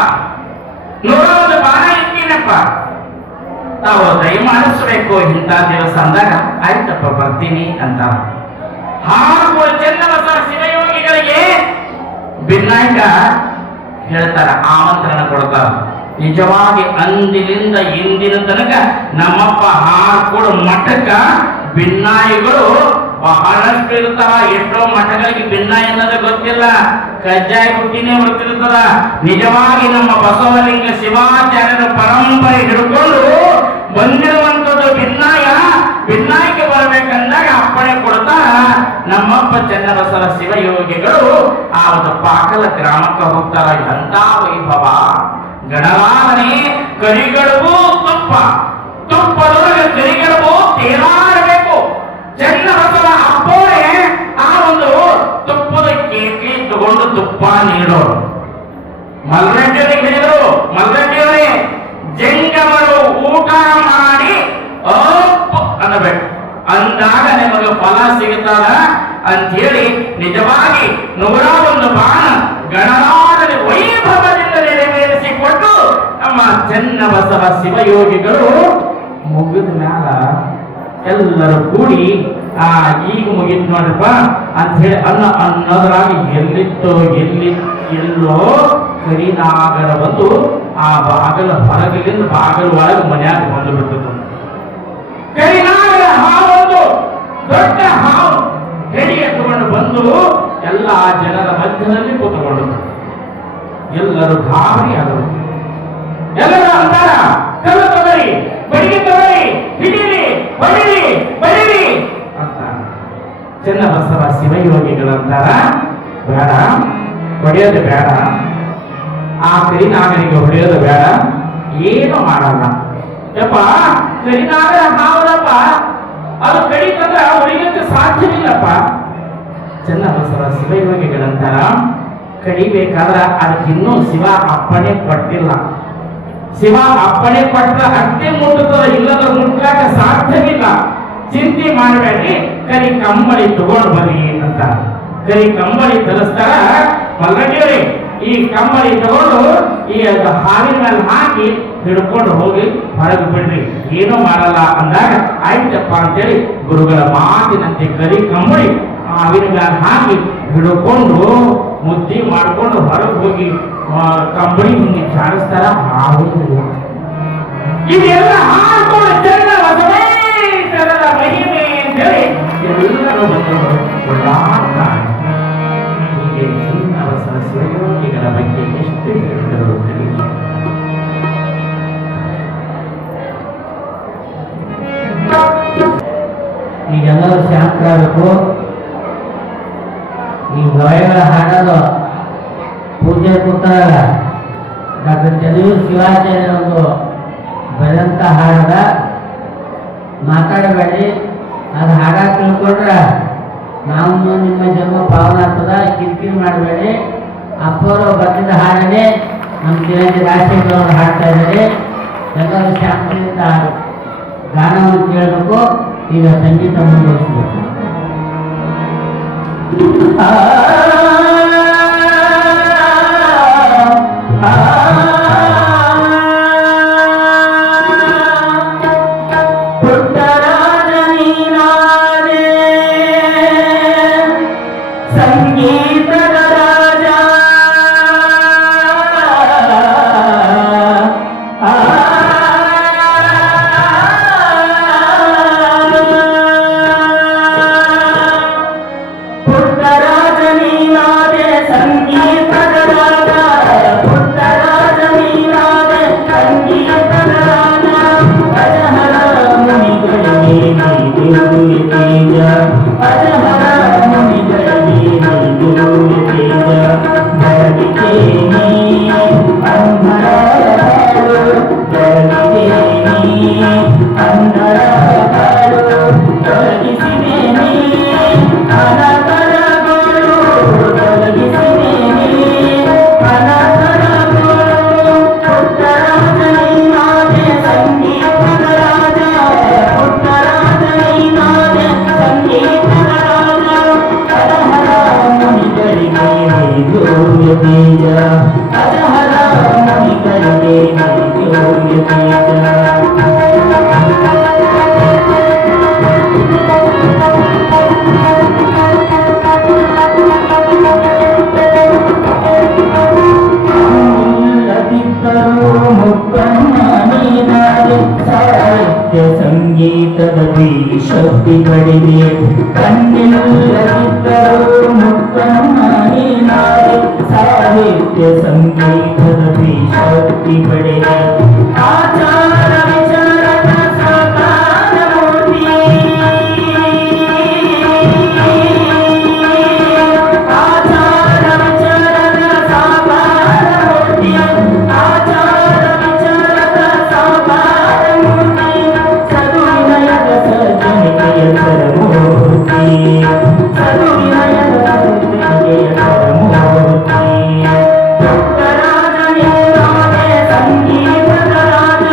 101 ಬಾಣ ಇದ್ದೀನಪ್ಪ, ತಾವು ದಯಮಾಡಿಸ್ಬೇಕು ಇಂಥ ದಿವಸ ಅಂದಾಗ ಆಯ್ತಪ್ಪ ಬರ್ತೀನಿ ಅಂತ. ಹಾಗೂ ಚನ್ನಬಸವ ಶಿವಯೋಗಿಗಳಿಗೆ ಭಿನ್ನಾಯಕ ಹೇಳ್ತಾರ, ಆಮಂತ್ರಣ ಕೊಡ್ತಾರ. ನಿಜವಾಗಿ ಅಂದಿನಿಂದ ಇಂದಿನ ತನಕ ನಮ್ಮಪ್ಪ ಹಾರ್ಕೋಡು ಮಠಕ್ಕ ಭಿನ್ನಾಯಿಗಳು ಬಹಳಷ್ಟು ಇರ್ತಾರ. ಎಷ್ಟೋ ಮಠಗಳಿಗೆ ಭಿನ್ನಾಯ ಅನ್ನೋದು ಗೊತ್ತಿಲ್ಲ, ಕಜ್ಜಾಯ ಹುಟ್ಟಿನೇ ಗೊತ್ತಿರ್ತದ. ನಿಜವಾಗಿ ನಮ್ಮ ಬಸವಲಿಂಗ ಶಿವಾಚಾರ್ಯರ ಪರಂಪರೆ ಹಿಡ್ಕೊಂಡು ಬಂದಿರುವಂತದ್ದು ಭಿನ್ನಾಯಕ್ಕೆ ಬರಬೇಕಂದಾಗ ಅಪ್ಪಣೆ ಕೊಡ್ತಾ ನಮ್ಮಪ್ಪ ಚನ್ನಬಸವ ಶಿವಯೋಗಿಗಳು ಆ ಒಂದು ಪಾಕಲ ಗ್ರಾಮಕ್ಕೆ ಹೋಗ್ತಾರ. ಎಂತ ವೈಭವ, ಗಣರಾಧನೆ, ಕರಿಗಡುಬು ತುಪ್ಪದೊಳಗೆ ಕರಿಗಡುಬು ತೇಲಾಡಬೇಕು. ಚನ್ನಬಸವ ಅಪ್ಪೋರೆ ಆ ಒಂದು ತುಪ್ಪದ ಕೇಟ್ಲಿ ತಗೊಂಡು ತುಪ್ಪ ನೀಡೋರು. ಮಲ್ರೆಡ್ಡಿಯವರಿಗೆ ಹೇಳಿದರು, ಮಲ್ರೆಡ್ಡಿಯವರೇ ಜಂಗಮರು ಊಟ ಮಾಡಿ ಅನ್ನಬೇಕು ಅಂದಾಗ ನಿಮಗೆ ಫಲ ಸಿಗುತ್ತದ ಅಂತ ಹೇಳಿ ನಿಜವಾಗಿ 101 ಬಾಣ ಗಣರಾಜನ ವೈಭವದಿಂದ ನೆರವೇರಿಸಿಕೊಟ್ಟು ನಮ್ಮ ಚನ್ನಬಸವ ಶಿವಯೋಗಿಗಳು ಮುಗಿದ ಮ್ಯಾಲ ಎಲ್ಲರೂ ಕೂಡಿ ಈಗ ಮುಗಿತ್ ನೋಡ್ರಪ್ಪ ಅಂತ ಹೇಳಿ ಅನ್ನೋದ್ರಾಗಿ ಎಲ್ಲೋ ಕರಿನಾಗರ ಬಂದು ಆ ಬಾಗಲ ಹೊರಗಿಲಿಂದ ಬಾಗಲ ಒಳಗೆ ಮನ್ಯಾಗ ಬಂದು ಬಿಡ್ತದ. ಕರಿನಾಗರ ಹಾವೊಂದು ದೊಡ್ಡ ಹಾವು ಹೆಡಿ ಎತ್ತುಕೊಂಡು ಬಂದು ಎಲ್ಲ ಜನರ ಮಧ್ಯದಲ್ಲಿ ಕೂತುಕೊಂಡು ಎಲ್ಲರೂ ಗಾಬರಿ ಆದರು. ಎಲ್ಲರೂ ಅಂತಾರ, ಕಲ್ಲು ತಗೊಳ್ಳಿ, ಬಡಿಗೆ ತಗೊಳ್ಳಿ, ಹಿಡೀರಿ, ಹೊಡಿರಿ, ಬಡಿರಿ ಅಂತ. ಚನ್ನಬಸವ ಶಿವಯೋಗಿಗಳಂತಾರ, ಬೇಡ, ಹೊಡೆಯೋದು ಬೇಡ, ಆ ಕರಿನಾಗರಿಗೆ ಹೊಡೆಯೋದು ಬೇಡ, ಏನು ಮಾಡಲ್ಲ. ಯಪ್ಪ ಕರಿನಾಗರ ಹಾವದಪ್ಪ, ಅದು ಕಡಿತಂದ್ರ ಹೊಡಿಯೋಕೆ ಸಾಧ್ಯವಿಲ್ಲಪ್ಪ. ಚನ್ನಬಸವ ಶಿವಯೋಗಿಗಳಂತಾರ, ಕಡಿಬೇಕಾದ್ರ ಅದಕ್ಕಿನ್ನೂ ಶಿವ ಅಪ್ಪಣೆ ಕೊಟ್ಟಿಲ್ಲ. ಶಿವ ಅಪ್ಪಣೆ ಕೊಟ್ಟ ಅಷ್ಟೇ ಮುಟ್ಟುತ್ತದ, ಇಲ್ಲದ ಮುಟ್ಲಾಕ ಸಾಧ್ಯವಿಲ್ಲ. ಚಿಂತೆ ಮಾಡಬೇಡಿ, ಕರಿ ಕಂಬಳಿ ತಗೊಂಡು ಬರ್ರಿ ಅಂತ ಕರಿ ಕಂಬಳಿ ತರಿಸ್ತಾರ. ಮಲ್ಲಡಿಯವ್ರಿ ಈ ಕಂಬಳಿ ತಗೊಂಡು ಈ ಹಾವಿನ ಮೇಲೆ ಹಾಕಿ ಹಿಡ್ಕೊಂಡು ಹೋಗಿ ಹೊರಗೆ ಬಿಡ್ರಿ, ಏನೂ ಮಾಡಲ್ಲ ಅಂದಾಗ ಆಯ್ತಪ್ಪ ಅಂತೇಳಿ ಗುರುಗಳ ಮಾತಿನಂತೆ ಕರಿ ಕಂಬಳಿ ಹಾವಿನ ಮೇಲೆ ಹಾಕಿ ಹಿಡ್ಕೊಂಡು ಮುದ್ದಿ ಮಾಡ್ಕೊಂಡು ಹೊರಗೆ ಹೋಗಿ ಕಂಬಳಿ ಹಿಂಗೆ ಚಾಡಿಸ್ತಾರ. ಇದೆಲ್ಲ ಹಾಡ್ಕೊಂಡು ಚನ್ನಬಸವೇಶ್ವರರ ಮಹಿಮೆ ಅಂತೇಳಿ ಎಲ್ಲರೂ ಬಂದು ಕೊಳ್ಳಾಡ್ತಾರೆ. ಹೀಗೆ ಚನ್ನಬಸವ ಶಿವಯೋಗಿಗಳ ಬಗ್ಗೆ ಎಷ್ಟು ಹೇಳಿದರು ತಿಳಿಯಿರಿ. ಈಗೆಲ್ಲರೂ ಶಾಂತರಾಗಬೇಕು. ಈ ಗವಾಯಿಗಳ ಹಾಡೋದು ಪೂಜೆ ಕೂತಾರಲ್ಲ, ಡಾಕ್ಟರ್ ಚನ್ನವೀರ ಶಿವಾಚಾರ್ಯ ಒಂದು ಬರೆದಂಥ ಹಾಡದ, ಮಾತಾಡಬೇಡಿ, ಅದು ಹಾಡ ತಿಳ್ಕೊಂಡ್ರೆ ನಾವು ನಿಮ್ಮ ಜನ್ಮ ಪಾವನ ಆಗ್ತದ. ಕಿರಿಕಿರಿ ಮಾಡಬೇಡಿ. ಅಪ್ಪವರು ಬರೆದಿದ್ದ ಹಾಡನೆ ನಮ್ಮ ಚಿರಂಜಿ ರಾಜಶೇಖರ್ ಹಾಡ್ತಾ ಇದ್ದಾರೆ. ಎಲ್ಲರೂ ಶಾಂತಿಯಿಂದ ಗಾನವನ್ನು ಕೇಳಬೇಕು. ಈಗ ಸಂಗೀತ ಮುಂದುವರಿಸಬೇಕು. ಸಂಗೀತದ ರಾಜ ಪುಟ್ಟರಾಜ ನೀನಾದೆ, ಸಂಗೀತದ ರಾಜ, ಪುಟ್ಟರಾಜ ನೀನಾದೆ, ಸಂಗೀತದ ರಾಜ. ಅಜಹರ ಮುನಿಗಳಿಗೆ ನೀಡುವೆ ತೇಜ, ಅಜಹರ ಮುನಿಗಳಿಗೆ ನೀಡುವೆ ತೇಜ. ಬೆಳಗಿಗೆ ನೀ ಅಂಧರ ಹಾಡು, ಬೆಳಗಿಗೆ ನೀ ಅಂಧರ ಹಾಡು, ತೊಲಗಿಸಿದೆ ನೀ ಅನತರಗಳು, ತೊಲಗಿಸಿದೆ ನೀ ಅನತರಗಳು. ಪುಟ್ಟರಾಜ ನೀನಾದೆ, ಸಂಗೀತದ ರಾಜ, ಪುಟ್ಟರಾಜ ನೀನಾದೆ, ಸಂಗೀತದ ರಾಜ. ಅಜಹರ ಮುನಿಗಳಿಗೆ ನೀಡುವೆ ತೇಜ, ಅಜಹರ ಮುನಿಗಳಿಗೆ ನೀಡುವೆ ತೇಜ. ಇಲ್ಲದಿದ್ದರೂ ಮುಕ್ಕಣ್ಣ ನೀನಾದೆ, ಸಾಹಿತ್ಯ ಸಂಗೀತದ ಶಕ್ತಿ ಪಡೆದೆ. ಕಣ್ಣಿಲ್ಲದಿದ್ದರೂ ಮುಕ್ಕಣ್ಣ ನೀನಾದೆ, ಸಾಹಿತ್ಯ ಸಂಗೀತದ ಶಕ್ತಿ ಪಡೆದೆ. ಆಚಾರ ವಿಚಾರದ ಸಾಕಾರ ಮೂರ್ತಿ, ಆಚಾರ ವಿಚಾರದ ಸಾಕಾರ ಮೂರ್ತಿ, ಆಚಾರ ವಿಚಾರದ ಸಾಕಾರ ಮೂರ್ತಿ. ಸದುವಿನಯದ ಸಜ್ಜನಿಕೆಯ ಸರಮೂರ್ತಿ, ಸದುವಿನಯದ ಸಜ್ಜನಿಕೆಯ ಸರಮೂರ್ತಿ. ಪುಟ್ಟರಾಜ ನೀನಾದೆ, ಸಂಗೀತದ ರಾಜ,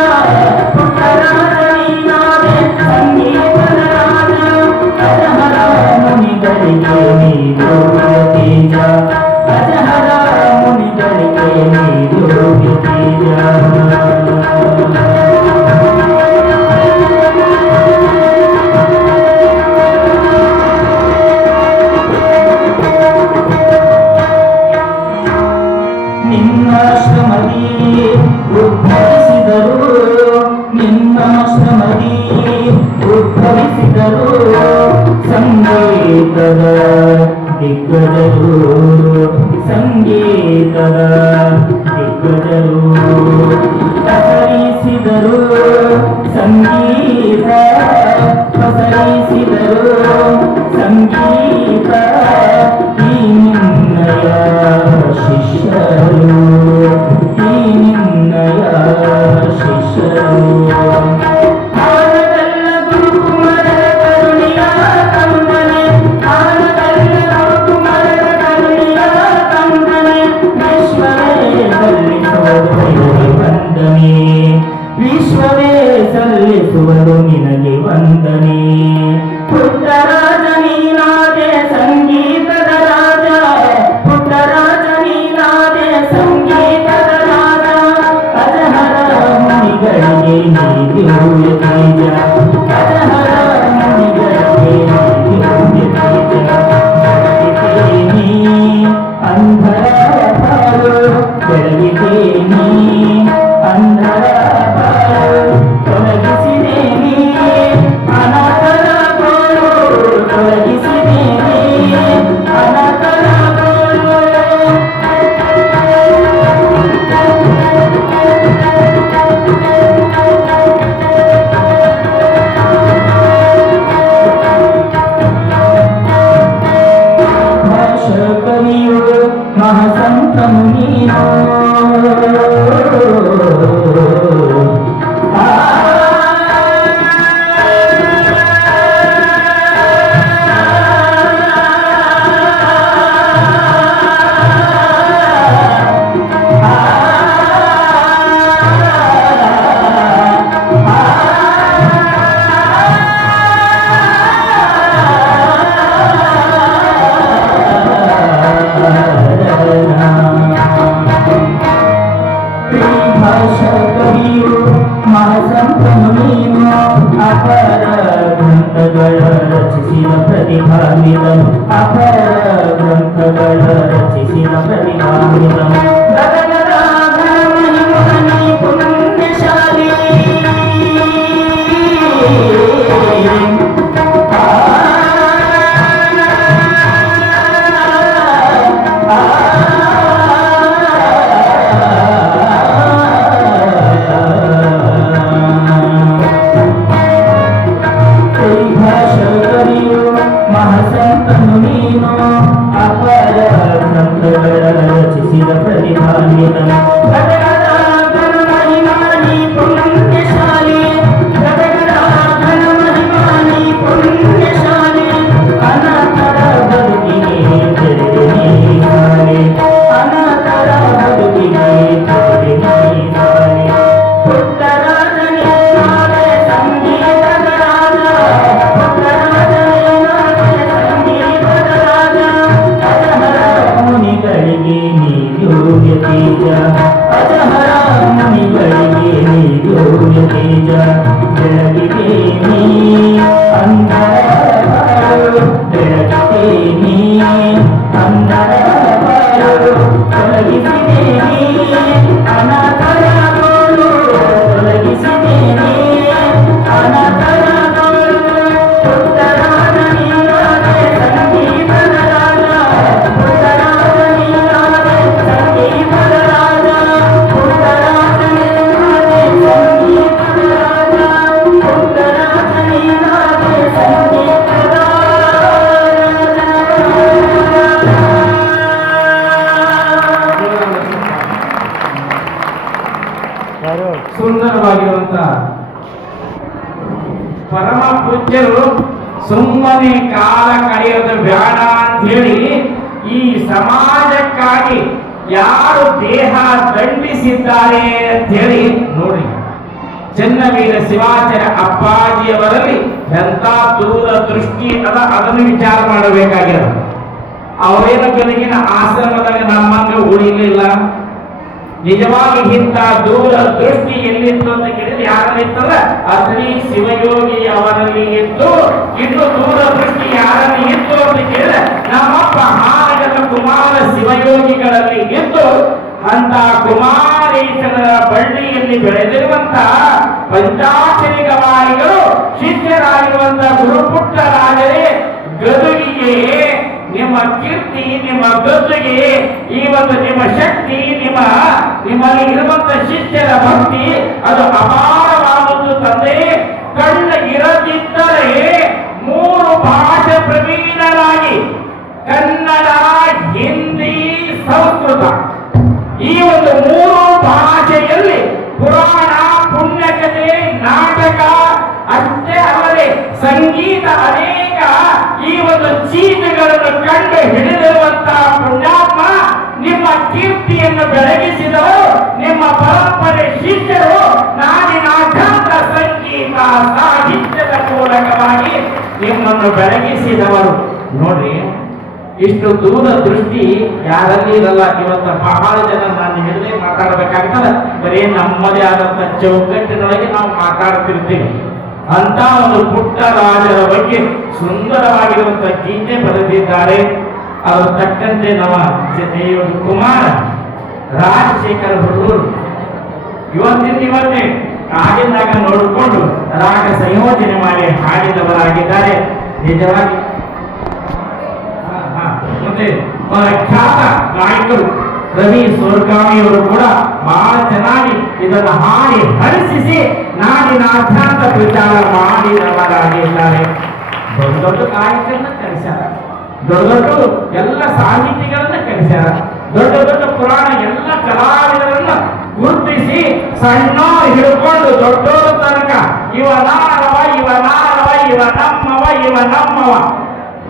ಉದ್ಭವಿಸಿದರು ಸಂಗೀತದ ದಿಗ್ಗಜರು ಸಂಗೀತದ ದಿಗ್ಗಜರು ಪಸರಿಸಿದರು ಸಂಗೀತ ಪಸರಿಸಿದರು ಸಂಗೀತ ಈ ನಿನ್ನಯ ಶಿಷ್ಯರು ಈ ನಿನ್ನಯ ಶಿಷ್ಯರು ವಿಶ್ವವೇ ಸಲ್ಲಿಸುವುದು ನಿನಗೆ ವಂದನೆ ಪುಟ್ಟರಾಜ ನೀನಾದೆ ಸಂಗೀತದ ರಾಜ ಪುಟ್ಟರಾಜ ನೀನಾದೆ ಸಂಗೀತದ ರಾಜ ಅಜಹರ ಮುನಿಗಳಿಗೆ ನೀ ದಿವ್ಯ ತೇಜ ಅಜಹರ ಮುನಿಗಳಿಗೆ ನೀ ದಿವ್ಯ ತೇಜ ನೀ ಅಂಧರ ಪಾಲು ಬೆಳಗಿದ್ದೇನೆ ಅಂಧರ ಪಾಲು ತೊಲಗಿಸಿದ್ದೇನೆ ಅನಾಥರ ಗೋಳು ತೊಲಗಿಸಿದ್ದೇನೆ ಅನಾಥರ ಗೋಳು ಕವಿಯು ಮಹಾಸಂತನು ನೀನು ಕವಿಯು ಮಹಾಸಂತನು ನೀನು ಅಪರ ಗ್ರಂಥಗಳ ರಚಿಸಿದ ಪ್ರತಿಭಾನ್ವಿತನು ಅಪರ ಗ್ರಂಥಗಳ ರಚಿಸಿದ ಪ್ರತಿಭಾನ್ವಿತನು ಪುಣ್ಯಶಾಲಿ ಮಹಾಸಂತನು ನೀನು ಅಪರ ಗ್ರಂಥಗಳ ರಚಿಸಿದ ಪ್ರತಿಭಾನ್ವಿತನು ಮಹಿಮಾನಿ ಪುಣ್ಯಶಾಲಿ ಮಹಿಮಾನಿ ಪುಣ್ಯಶಾಲಿ ಅನಾಥರ ಬದುಕಿಗೆ ತೆರೆದೆ ನೀನಾರೆ ಅನಾಥರ ಬದುಕಿಗೆ ತೆರೆದೆ ನೀನಾರೆ ಪುಟ್ಟರಾಜ ನೀನಾರೆ ಸಂಗೀತದ ರಾಜ ಪುಟ್ಟರಾಜ ಮುನಿಗಳಿಗೆ ನೀ ದಿವ್ಯ ತೇಜ ಅಜಹರ ಮುನಿಗಳಿಗೆ ನೀ ದಿವ್ಯ ತೇಜ ಬೆಳಗಿದೆ ನೀ ಅಂಧರ ಬಾಳು ಬೆಳಗಿದೆ ನೀ ಅಂಧರ ಬಾಳು ತೊಲಗಿಸಿದೆ ನೀ ಅನಾಥರ ಗೋಳು ತೊಲಗಿಸಿದೆ ನೀ ಅನಾಥರ ಗೋಳು ಪುಟ್ಟರಾಜ ನೀನಾದೆ ಸಂಗೀತದ ರಾಜ ಪುಟ್ಟರಾಜ ನೀನಾದೆ ಸಂಗೀತದ ರಾಜ ಪುಟ್ಟರಾಜ ನೀನಾದೆ ಸಂಗೀತದ ರಾಜ ಪುಟ್ಟರಾಜ ನೀನಾದೆ ಸಂಗೀತದ ಸುಂದರವಾಗಿರುವಂತ ಪರಮ ಪೂಜ್ಯರು ಸುಮ್ಮನೆ ಕಾಲ ಕಳೆಯೋದು ಬೇಡ ಅಂತ ಹೇಳಿ ಈ ಸಮಾಜಕ್ಕಾಗಿ ಯಾರು ದೇಹ ದಂಡಿಸಿದ್ದಾರೆ ಅಂತ ಹೇಳಿ ನೋಡಿ ಚೆನ್ನವೀರ ಶಿವಾಚಾರ್ಯ ಅಪ್ಪಾಜಿಯವರಲ್ಲಿ ಎಂತ ದೂರ ದೃಷ್ಟಿ ಅದ ಅದನ್ನು ವಿಚಾರ ಮಾಡಬೇಕಾಗಿರೋ ಅವರೇನು ಬೆಳಗಿನ ಆಶ್ರಮದಾಗ ನಮ್ಮಂಗೆ ಉಳಿಲಿಲ್ಲ ನಿಜವಾಗಿ ಇಂಥ ದೂರ ದೃಷ್ಟಿ ಎಲ್ಲಿತ್ತು ಅಂತ ಕೇಳಿದ್ರೆ ಯಾರಲ್ಲಿತ್ತಂದ್ರೆ ಅದ್ರಿ ಶಿವಯೋಗಿ ಅವರಲ್ಲಿ ಇತ್ತು. ಇನ್ನು ದೂರ ದೃಷ್ಟಿ ಯಾರಲ್ಲಿ ಇತ್ತು ಅಂತ ಕೇಳಿದ್ರೆ ನಮ್ಮಪ್ಪ ಹಾನಗಲ್ಲ ಕುಮಾರ ಶಿವಯೋಗಿಗಳಲ್ಲಿ ಇದ್ದು ಅಂತ ಕುಮಾರೇಶ್ವರರ ಬಳ್ಳಿಯಲ್ಲಿ ಬೆಳೆದಿರುವಂತ ಪಂಚಾಕ್ಷರಿ ಗವಾಯಿಗಳು ಶಿಷ್ಯರಾಗಿರುವಂತಹ ಗುರುಪುಟ್ಟ ರಾಜರೇ, ಗದುಗಿಗೆ ನಿಮ್ಮ ಕೀರ್ತಿ, ನಿಮ್ಮ ಗದ್ದುಗೆ, ಈ ಒಂದು ನಿಮ್ಮ ಶಕ್ತಿ, ನಿಮ್ಮಲ್ಲಿ ಇರುವಂತಹ ಶಿಷ್ಯರ ಭಕ್ತಿ ಅದು ಅಪಾರವಾದದ್ದು ತಂದೆ. ಕಣ್ಣ ಇರದಿದ್ದರೆ 3 ಭಾಷೆ ಪ್ರವೀಣರಾಗಿ ಕನ್ನಡ, ಹಿಂದಿ, ಸಂಸ್ಕೃತ ಈ ಒಂದು 3 ಭಾಷೆಯಲ್ಲಿ ಪುರಾಣ, ಪುಣ್ಯಕಥೆ, ನಾಟಕ ಅಷ್ಟೇ ಅಲ್ಲದೆ ಸಂಗೀತ ಅನೇಕ ಈ ಒಂದು ಚೀಟಿಗಳನ್ನು ಕಂಡು ಹಿಡಿದಿರುವಂತಹ ಪುಣ್ಯಾತ್ಮ, ನಿಮ್ಮ ಕೀರ್ತಿಯನ್ನು ಬೆಳಗಿಸಿದವರು ನಿಮ್ಮ ಪರಂಪರೆ ಶಿಷ್ಯರು ನಾಡಿನಾದ್ಯಂತ ಸಂಗೀತ ಸಾಹಿತ್ಯದ ಮೂಲಕವಾಗಿ ನಿಮ್ಮನ್ನು ಬೆಳಗಿಸಿದವರು. ನೋಡ್ರಿ, ಇಷ್ಟು ದೂರ ದೃಷ್ಟಿ ಯಾರಲ್ಲಿ ಇರಲ್ಲ. ಇವತ್ತು ಬಹಳ ಜನ ನಾನು ಹೇಳದೆ ಮಾತಾಡಬೇಕಾಗ್ತದೆ, ಬರೀ ನಮ್ಮದೇ ಆದಂತ ಚೌಕಟ್ಟಿನೊಳಗೆ ನಾವು ಮಾತಾಡ್ತಿರ್ತೀವಿ. ಅಂತ ಒಂದು ಪುಟ್ಟ ರಾಜರ ಬಗ್ಗೆ ಸುಂದರವಾಗಿರುವಂತಹ ಗೀತೆ ಬರೆದಿದ್ದಾರೆ. ಅವರು ತಕ್ಕಂತೆ ನಮ್ಮ ಕುಮಾರ ರಾಜಶೇಖರ ಹುಡುಗರು ಇವತ್ತೇ ಆಗಿದ್ದಾಗ ನೋಡಿಕೊಂಡು ರಾಗ ಸಂಯೋಜನೆ ಮಾಡಿ ಹಾಡಿದವರಾಗಿದ್ದಾರೆ. ನಿಜವಾಗಿ ಮತ್ತೆ ಖ್ಯಾತ ಗಾಯಕರು ರವಿ ಸೋರ್ಗಾಮಿಯವರು ಕೂಡ ಬಹಳ ಚೆನ್ನಾಗಿ ಇದನ್ನು ಹಾಡಿ ಹರಿಸಿ ನಾಡಿನಾದ್ಯಂತ ಪ್ರಚಾರ ಮಾಡಿದವರಾಗಿದ್ದಾರೆ. ದೊಡ್ಡ ದೊಡ್ಡ ಗಾಯಕರನ್ನ ಕರೆಸ್ಯಾರ, ದೊಡ್ಡ ದೊಡ್ಡ ಎಲ್ಲ ಸಾಹಿತಿಗಳನ್ನ ಕರೆಸ್ಯಾರ, ದೊಡ್ಡ ದೊಡ್ಡ ಪುರಾಣ ಎಲ್ಲ ಕಲಾವಿದರನ್ನ ಗುರುತಿಸಿ ಸಣ್ಣ ಹಿಡ್ಕೊಂಡು ದೊಡ್ಡೋರ ತನಕ ಇವ ನಾನವ, ಇವ ನಾನವ, ಇವ ನಮ್ಮವ, ಇವ ನಮ್ಮವ.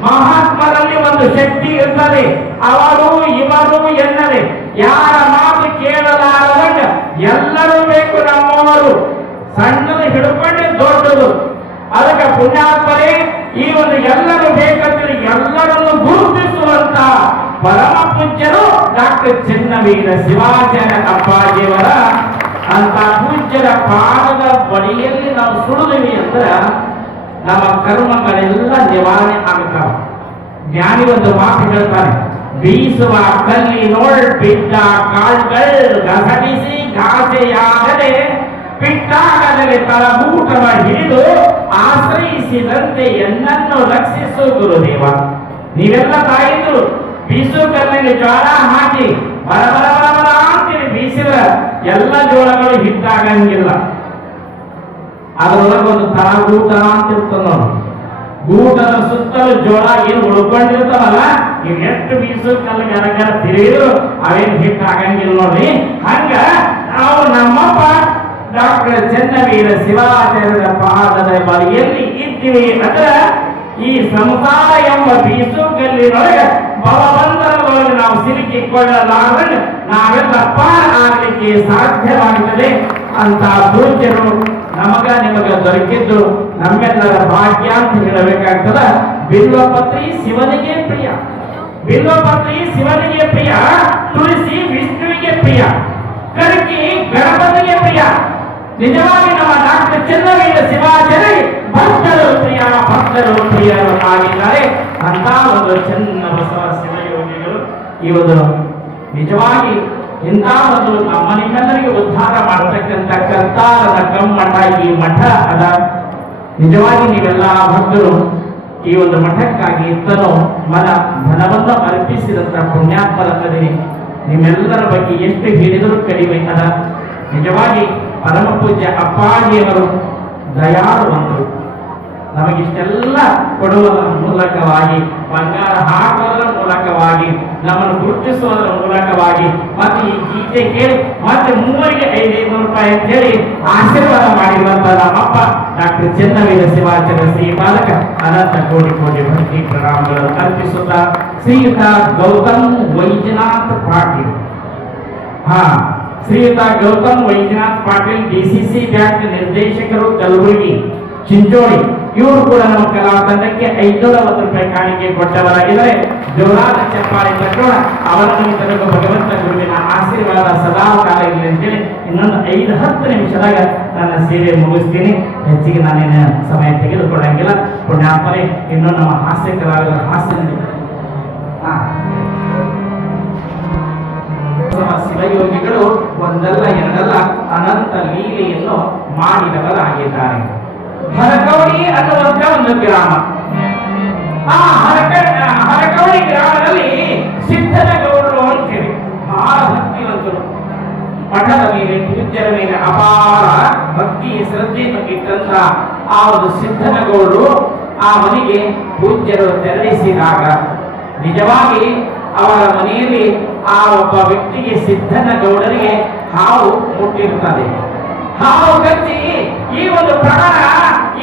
ಮಹಾತ್ಮರಲ್ಲಿ ಒಂದು ಶಕ್ತಿ ಇರ್ತದೆ, ಅವರು ಇವರು ಎನ್ನದೆ ಯಾರ ಮಾತು ಕೇಳಲಾರದಂಗ ಎಲ್ಲರೂ ಬೇಕು ನಮ್ಮವರು, ಸಣ್ಣದು ಹಿಡ್ಕೊಂಡೆ ದೊಡ್ಡದು. ಅದಕ್ಕೆ ಪುಣ್ಯಾತ್ಮರೇ, ಈ ಒಂದು ಎಲ್ಲರೂ ಬೇಕಂದ್ರೆ ಎಲ್ಲರನ್ನು ಗುರುತಿಸುವಂತ ಪರಮ ಪೂಜ್ಯರು ಡಾಕ್ಟರ್ ಚೆನ್ನವೀರ ಶಿವಾಚಾರ್ಯ ಅಪ್ಪಾಜಿಯವರ ಅಂತ ಪೂಜ್ಯರ ಪಾದದ ಬಳಿಯಲ್ಲಿ ನಾವು ಸುಳಿದ್ವಿ ಅಂದ್ರೆ ನಮ್ಮ ಕರ್ಮಗಳೆಲ್ಲ ನಿವಾರಣೆ ಆಗುತ್ತಾವ. ಜ್ಞಾನಿ ಒಂದು ಮಾತು ಹೇಳ್ತಾನೆ, ಬೀಸುವ ಕಲ್ಲಿನೋಳ್ ಬಿದ್ದ ಕಾಳ್ಗಳು ಗಸಡಿಸಿ ಘಾಸೆಯಾಗದೆ ಪಿಟ್ಟಾಗದರೆ ತಳಗೂಟವ ಹಿಡಿದು ಆಶ್ರಯಿಸಿದಂತೆ ಎನ್ನನ್ನು ರಕ್ಷಿಸು ಗುರುದೇವ. ನೀವೆಲ್ಲ ತಾಯಿದ್ರು ಬೀಸು ಕಲ್ಲಿಗೆ ಜ್ವಾಳ ಹಾಕಿ ಬರ ಅಂತೀರಿ, ಬೀಸಿದ್ರೆ ಎಲ್ಲ ಜೋಳಗಳು ಹಿಟ್ಟಾಗಂಗಿಲ್ಲ. ಅದರೊಳಗೆ ಒಂದು ತಳಗೂಟ ಅಂತ ಇರ್ತದೆ ನೋಡಿ, ಗೂಟದ ಸುತ್ತಲೂ ಜೋಳ ಏನು ಉಳ್ಕೊಂಡಿರ್ತಾವಲ್ಲ, ಇವ್ ಎಷ್ಟು ಬೀಸು ಕಲ್ಲು ಗರಗರ ತಿರುಗಿದ್ರು ಅವೇನು ಹಿಟ್ಟಾಗಂಗಿಲ್ಲ ನೋಡ್ರಿ. ಹಂಗ ನಾವು ನಮ್ಮಪ್ಪ ಡಾಕ್ಟರ್ ಚೆನ್ನವೀರ ಶಿವಾಚಾರ್ಯರ ಪಾದದ ಬಳಿಯಲ್ಲಿ ಇದ್ದೀವಿ ಅಂದ್ರೆ ಈ ಸಂಸಾರ ಎಂಬ ಬೀಸು ಕಲ್ಲಿನೊಳಗೆ ಭವಬಂಧನದೊಳಗೆ ನಾವು ಸಿಲುಕಿಕೊಳ್ಳಲಾರದೆ ನಾವೆಲ್ಲ ಪಾರ ಆಗಲಿಕ್ಕೆ ಸಾಧ್ಯವಾಗುತ್ತದೆ ಅಂತ ಪೂಜ್ಯರು ನಮಗ ನಿಮಗ ದೊರಕಿದ್ದು ನಮ್ಮೆಲ್ಲರ ಭಾಗ್ಯ ಅಂತ ಹೇಳಬೇಕಾಗ್ತದ. ಬಿಲ್ವಪತ್ರಿ ಶಿವನಿಗೆ ಪ್ರಿಯ, ಬಿಲ್ವಪತ್ರಿ ಶಿವನಿಗೆ ಪ್ರಿಯ, ತುಳಸಿ ವಿಷ್ಣುವಿಗೆ ಪ್ರಿಯ, ಕರ್ಕಿ ಗಣಪತಿಗೆ ಪ್ರಿಯ. ನಿಜವಾಗಿ ನಮ್ಮ ಡಾಕ್ಟರ್ ಚೆನ್ನವೀರ ಶಿವಾಚಾರ್ಯ ಭಕ್ತರು ಪ್ರಿಯರು ಆಗಿದ್ದಾರೆ. ಅಂತ ಒಂದು ಚೆನ್ನ ಬಸವ ಶಿವಯೋಗಿಗಳು ಇವರು ನಿಜವಾಗಿ ಇಂಥ ಒಂದು ನಮ್ಮ ನಿಮ್ಮೆಲ್ಲರಿಗೆ ಉದ್ಧಾರ ಮಾಡತಕ್ಕಂಥ ಕರ್ತಾರದ ಕಮ್ಮಠ ಈ ಮಠ ಅದ. ನಿಜವಾಗಿ ನೀವೆಲ್ಲ ಭಕ್ತರು ಈ ಒಂದು ಮಠಕ್ಕಾಗಿ ಇತ್ತನೋ ಮನ ಧನವನ್ನು ಅರ್ಪಿಸಿದಂತ ಪುಣ್ಯಾತ್ಮರಲ್ಲದೆ ನಿಮ್ಮೆಲ್ಲರ ಬಗ್ಗೆ ಎಷ್ಟು ಹೇಳಿದರೂ ಕಡಿಮೆ ಅದ. ನಿಜವಾಗಿ ಪರಮ ಪೂಜ್ಯ ಅಪ್ಪಾಜಿಯವರು ದಯಾಳುವಂತರು. ನಮಗಿಷ್ಟೆಲ್ಲ ಕೊಡುವುದರ ಮೂಲಕವಾಗಿ, ಬಂಗಾರ ಹಾಕುವುದರ ಮೂಲಕವಾಗಿ, ನಮ್ಮನ್ನು ಗುರುತಿಸುವುದರ ಮೂಲಕವಾಗಿ, ಮತ್ತೆ ಈ ಗೀತೆ ಕೇಳಿ ಮತ್ತೆ 3,500 ರೂಪಾಯಿ ಅಂತ ಹೇಳಿ ಆಶೀರ್ವಾದ ಮಾಡಿರುವಂತ ನಮ್ಮಪ್ಪ ಡಾಕ್ಟರ್ ಚೆನ್ನವೀರ ಶಿವಾಚಾರ್ಯ ಶ್ರೀಪಾದಕ ಅನಂತ ಕೋಟಿ ಕೋಟಿ ಭಕ್ತಿ ಪ್ರಣಾಮಗಳನ್ನು ಅರ್ಪಿಸುತ್ತಾ ಶ್ರೀಯುತ ಗೌತಮ್ ವೈದ್ಯನಾಥ್ ಪಾಟೀಲ್, ಶ್ರೀಯುತ ಗೌತಮ್ ವೈದ್ಯನಾಥ್ ಪಾಟೀಲ್ ಡಿಸಿಸಿ ಬ್ಯಾಂಕ್ ನಿರ್ದೇಶಕರು, ಕಲಬುರಗಿ, ಚಿಂಚೋಳಿ, ಇವರು ಕೂಡ ನಮ್ಮ ಕಲಾ ತಂಡಕ್ಕೆ 550 ರೂಪಾಯಿ ಕಾಣಿಕೆ ಕೊಟ್ಟವರಾಗಿದ್ದಾರೆ. ಜೋರಾದ ಚಪ್ಪಾಳೆ ತಟ್ಟೋಣ. ಅವರನ್ನು ತನಕ ಭಗವಂತ ಗುರುವಿನ ಆಶೀರ್ವಾದ ಸದಾ ಕಾಲ ಇರಲಿ ಅಂತೇಳಿ ಇನ್ನೊಂದು 5-10 ನಿಮಿಷದಾಗ ನನ್ನ ಸೇವೆ ಮುಗಿಸ್ತೀನಿ. ಹೆಚ್ಚಿಗೆ ನಾನೇನು ಸಮಯ ತೆಗೆದುಕೊಳ್ಳಂಗಿಲ್ಲ. ಪುಣ್ಯಾತ್ಮರೇ, ಇನ್ನೂ ನಮ್ಮ ಹಾಸ್ಯ ಕಲಾವಿದರ ಹಾಸ್ಯ ಶಿವಯೋಗಿಗಳು ಒಂದಲ್ಲ ಎರಡಲ್ಲ ಅನಂತ ಲೀಲೆಯನ್ನು ಮಾಡಿದವರಾಗಿದ್ದಾರೆ. ಹರಕವಡಿ ಅನ್ನುವಂತ ಒಂದು ಗ್ರಾಮ. ಆ ಹರಕವಡಿ ಗ್ರಾಮದಲ್ಲಿ ಸಿದ್ದನಗೌಡರು ಅಂತೇಳಿ ಬಹಳ ಭಕ್ತಿವಂತರು. ಮಠದ ಮೇಲೆ ಪೂಜ್ಯರ ಮೇಲೆ ಅಪಾರ ಭಕ್ತಿ ಶ್ರದ್ಧೆಯನ್ನು ಇಟ್ಟಂತ ಆ ಒಂದು ಸಿದ್ದನಗೌಡರು ಆ ಮನೆಗೆ ಪೂಜ್ಯರು ತೆರಳಿಸಿದಾಗ ನಿಜವಾಗಿ ಅವರ ಮನೆಯಲ್ಲಿ ಆ ಒಬ್ಬ ವ್ಯಕ್ತಿಗೆ ಸಿದ್ದನಗೌಡರಿಗೆ ಹಾವು ಮುಟ್ಟಿರುತ್ತದೆ. ಹಾವು ಕಚ್ಚಿ ಈ ಒಂದು ಪ್ರಾಣ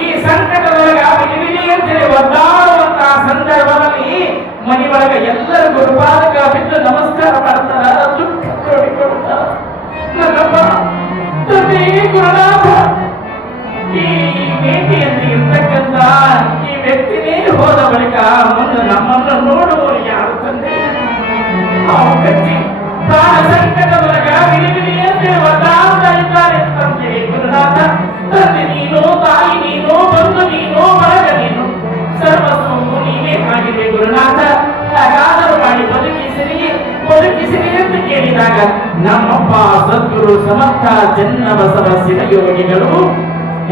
ಈ ಸಂಕಟದೊಳಗ ವಿಲಿ ಅಂತೇಳಿ ಒದ್ದಾಡುವಂತಹ ಸಂದರ್ಭದಲ್ಲಿ ಮನೆ ಒಳಗ ಎಲ್ಲರೂ ಗುರುಪಾದಕ ಬಿದ್ದು ನಮಸ್ಕಾರ ಮಾಡ್ತಾರ, ದುಃಖ ತೋಡಿಕೊಡ್ತಾರ. ನನ್ನಪ್ಪ ತಂದೆ ಗುರುನಾಥ, ಈ ಭೇಟಿಯಲ್ಲಿ ಇರ್ತಕ್ಕಂಥ ಈ ವ್ಯಕ್ತಿನೇ ಹೋದ ಬಳಿಕ ಮುಂದೆ ನಮ್ಮನ್ನು ನೋಡುವವರು ಯಾರು ತಂದೆ? ಹಾವು ಕಚ್ಚಿ ಪ್ರಾಣ ಸಂಕಟದೊಳಗ ವಿಲಿ ಅಂತೇಳಿ ಒದ್ದಾಡ್ತಾ ಇದ್ದಾರೆ ತಂದೆ ಗುರುನಾಥ. ತಂದೆ ನೀನು, ತಾಯಿ ನೀನು, ಬಂಧು ನೀನು, ಬಳಗ ನೀನು, ಸರ್ವಸ್ವವು ನೀವೇ ಆಗಿದೆ ಗುರುನಾಥ. ಹಾಗಾದರೂ ಮಾಡಿ ಬದುಕಿಸಿರಿ ಎಂದು ಕೇಳಿದಾಗ ನಮ್ಮಪ್ಪ ಸದ್ಗುರು ಸಮರ್ಥ ಚನ್ನಬಸವ ಶಿವಯೋಗಿಗಳು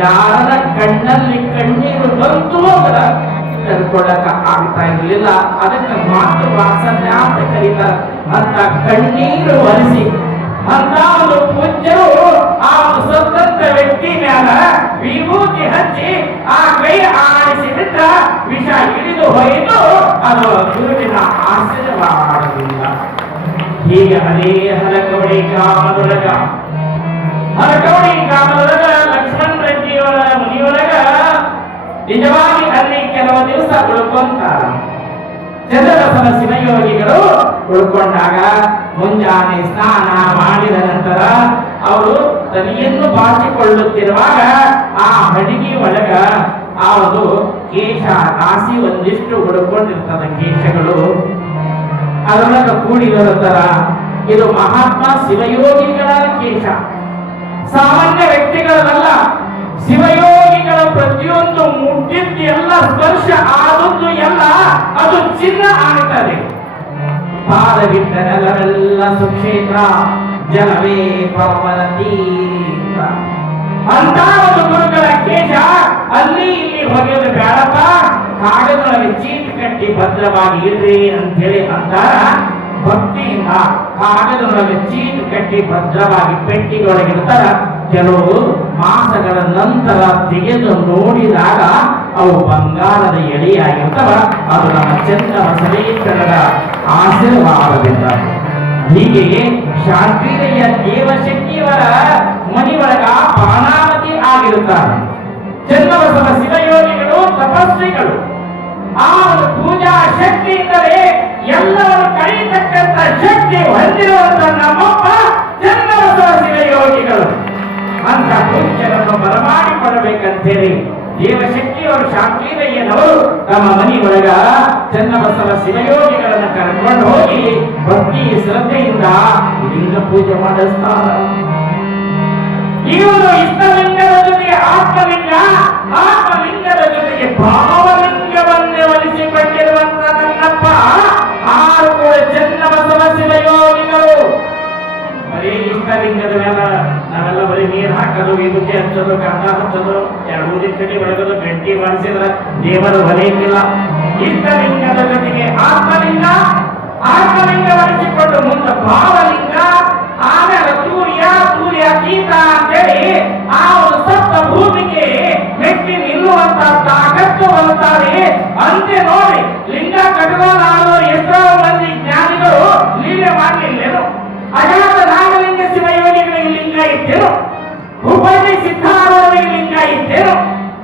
ಯಾರ ಕಣ್ಣಲ್ಲಿ ಕಣ್ಣೀರು ಬಂತು ಅದರ ತಡ್ಕೊಳ್ಳಕ ಆಗ್ತಾ ಇರಲಿಲ್ಲ. ಅದಕ್ಕೆ ಮಾತು ವಾತ್ಸಲ್ಯ ಅಂತ ಕರೀತಾರೆ. ಅಂತ ಕಣ್ಣೀರು ಒರೆಸಿ ಅಂತ ಒಂದು ಪೂಜ್ಯರು ಆ ಸ್ವತಂತ್ರ ವ್ಯಕ್ತಿ ಮ್ಯಾಲ ವಿಭೂತಿ ಹಚ್ಚಿ ಆ ಕೈ ಆಡಿಸಿ ಬಿಟ್ಟ ವಿಷ ಹಿಡಿದು ಹೋಯಿತು. ಅದು ಗುರುವಿನ ಆಶೀರ್ವಾದದಿಂದ. ಹೀಗೆ ಅದೇ ಹರಕವಡಿ ಗ್ರಾಮದೊಳಗ ಲಕ್ಷ್ಮಣ ರೆಡ್ಡಿಯವರ ಮನೆಯೊಳಗ ನಿಜವಾಗಿ ಅಲ್ಲಿ ಕೆಲವು ದಿವಸ ಉಳ್ಕೊಂತಾರ. ಚಂದ್ರಬಸವ ಶಿವಯೋಗಿಗಳು ಉಳ್ಕೊಂಡಾಗ ಮುಂಜಾನೆ ಸ್ನಾನ ಮಾಡಿದ ನಂತರ ಅವರು ತಲೆಯನ್ನು ಬಾಚಿಕೊಳ್ಳುತ್ತಿರುವಾಗ ಆ ಹಡಗಿ ಒಳಗ ಆ ಒಂದು ಕೇಶ ರಾಶಿ ಒಂದಿಷ್ಟು ಉಳ್ಕೊಂಡಿರ್ತದ ಕೇಶಗಳು ಅದರೊಳಗ ಕೂಡಿರತರ. ಇದು ಮಹಾತ್ಮ ಶಿವಯೋಗಿಗಳ ಕೇಶ, ಸಾಮಾನ್ಯ ವ್ಯಕ್ತಿಗಳಲ್ಲ. ಶಿವಯೋಗಿಗಳ ಪ್ರತಿಯೊಂದು ಮುಟ್ಟಿದ್ದು ಎಲ್ಲ ಸ್ಪರ್ಶ ಆದದ್ದು ಎಲ್ಲ ಅದು ಚಿನ್ನ ಆಗ್ತದೆ. ಪಾದವಿಟ್ಟ ನೆಲವೆಲ್ಲ ಸುಕ್ಷೇತ್ರ, ಜನವೇ ಪವನ ತೀರ್ಥ. ಅಂತ ಒಂದು ಗುರುಗಳ ಕೇಶ ಅಲ್ಲಿ ಇಲ್ಲಿ ಹೊಗೆದು ಬೇಡಪ್ಪ, ಕಾಗದೊಳಗೆ ಚೀಟ್ ಕಟ್ಟಿ ಭದ್ರವಾಗಿ ಇರ್ರಿ ಅಂತ ಹೇಳಿ ಅಂತಾರ. ಭಕ್ತಿಯಿಂದ ಕಾಗದೊಳಗೆ ಚೀಟ್ ಕಟ್ಟಿ ಭದ್ರವಾಗಿ ಪೆಟ್ಟಿಗೊಳಗಿರ್ತಾರ. ಕೆಲವು ಮಾಸಗಳ ನಂತರ ತೆಗೆದು ನೋಡಿದಾಗ ಅವು ಬಂಗಾರದ ಎಳೆಯಾಗಿರ್ತವ. ಅದು ನಮ್ಮ ಚನ್ನಬಸವೇಶ್ವರರ ಆಶೀರ್ವಾದದಿಂದ. ಹೀಗೆ ಶಾಂತಿರೆಯ ದೇವಶಕ್ತಿಯವರ ಮನೆಯೊಳಗ ಬಾಣಾವತಿ ಆಗಿರುತ್ತಾರೆ. ಚನ್ನಬಸವ ಶಿವಯೋಗಿಗಳು ತಪಸ್ವಿಗಳು. ಆ ಒಂದು ಪೂಜಾ ಶಕ್ತಿಯಿಂದಲೇ ಎಲ್ಲವನ್ನು ಕಳೆಯತಕ್ಕಂಥ ಶಕ್ತಿ ಹೊಂದಿರುವಂತ ನಮ್ಮಪ್ಪ ಚನ್ನಬಸವ ಶಿವಯೋಗಿಗಳು. ಅಂತ ಪೂಜ್ಯರನ್ನು ಬರಮಾಡಿಕೊಳ್ಳಬೇಕಂತೇಳಿ ದೇವಶಕ್ತಿಯವರು ಶಾಂತಿರಯ್ಯನವರು ತಮ್ಮ ಮನೆಯೊಳಗ ಚನ್ನಬಸವ ಶಿವಯೋಗಿಗಳನ್ನು ಕರ್ಕೊಂಡು ಹೋಗಿ ಭಕ್ತಿ ಶ್ರದ್ಧೆಯಿಂದ ಲಿಂಗ ಪೂಜೆ ಮಾಡಿಸ್ತಾರ. ಇವರು ಇಷ್ಟಲಿಂಗದ ಜೊತೆಗೆ ಆತ್ಮಲಿಂಗ, ಆತ್ಮಲಿಂಗದ ಜೊತೆಗೆ ಭಾವಲಿಂಗವನ್ನೇ ಒಲಿಸಿಕೊಂಡಿರುವಂತ ನನ್ನಪ್ಪ ಆರು ಕೂಡ ಚನ್ನಬಸವ ಶಿವಯೋಗಿಗಳು. ಬರೀ ಇಷ್ಟಲಿಂಗದ ಮೇಲೆ ನಾವೆಲ್ಲ ಬರೀ ನೀರು ಹಾಕೋದು, ಇದಕ್ಕೆ ಹಚ್ಚೋದು, ಕರ್ಣ ಹಚ್ಚೋದು, ಎರಡು ಊದಿನ ಕಡೆ ಒಳಗೋದು, ಗಂಟಿ ಮಾಡಿಸಿದ್ರೆ ದೇವರು ಒಲೆಯಂಗಿಲ್ಲ. ಇಷ್ಟಲಿಂಗದ ಜೊತೆಗೆ ಆತ್ಮಲಿಂಗ, ಆತ್ಮಲಿಂಗ ಒಲಿಸಿಕೊಂಡು ಮುಂದೆ ಭಾವಲಿಂಗ, ಆಮೇಲೆ ತೂರ್ಯಾತೀತ ಅಂತೇಳಿ ಆ ಒಂದು ಸಪ್ತ ಭೂಮಿಗೆ ಮೆಟ್ಟಿ ನಿಲ್ಲುವಂತ ತಾಕತ್ತು ಹೊಂದುತ್ತಾರೆ. ಅಂತೆ ನೋಡಿ ಲಿಂಗ ಕಟ್ಟಲಾರು ಎಷ್ಟೋ ಮಂದಿ ಜ್ಞಾನಿಗಳು ಲೀಲೆ ಮಾಡಲಿಲ್ಲೇನು? ಅಜಾತ ನಾಗಲಿಂಗ ಶಿವಯೋಗಿಗಳಿಗೆ ಲಿಂಗ ಇತ್ತೇನು? ಉಪಜಿ ಸಿದ್ಧಾರೂಢರಿಗೆ ಲಿಂಗ ಇತ್ತೇನು?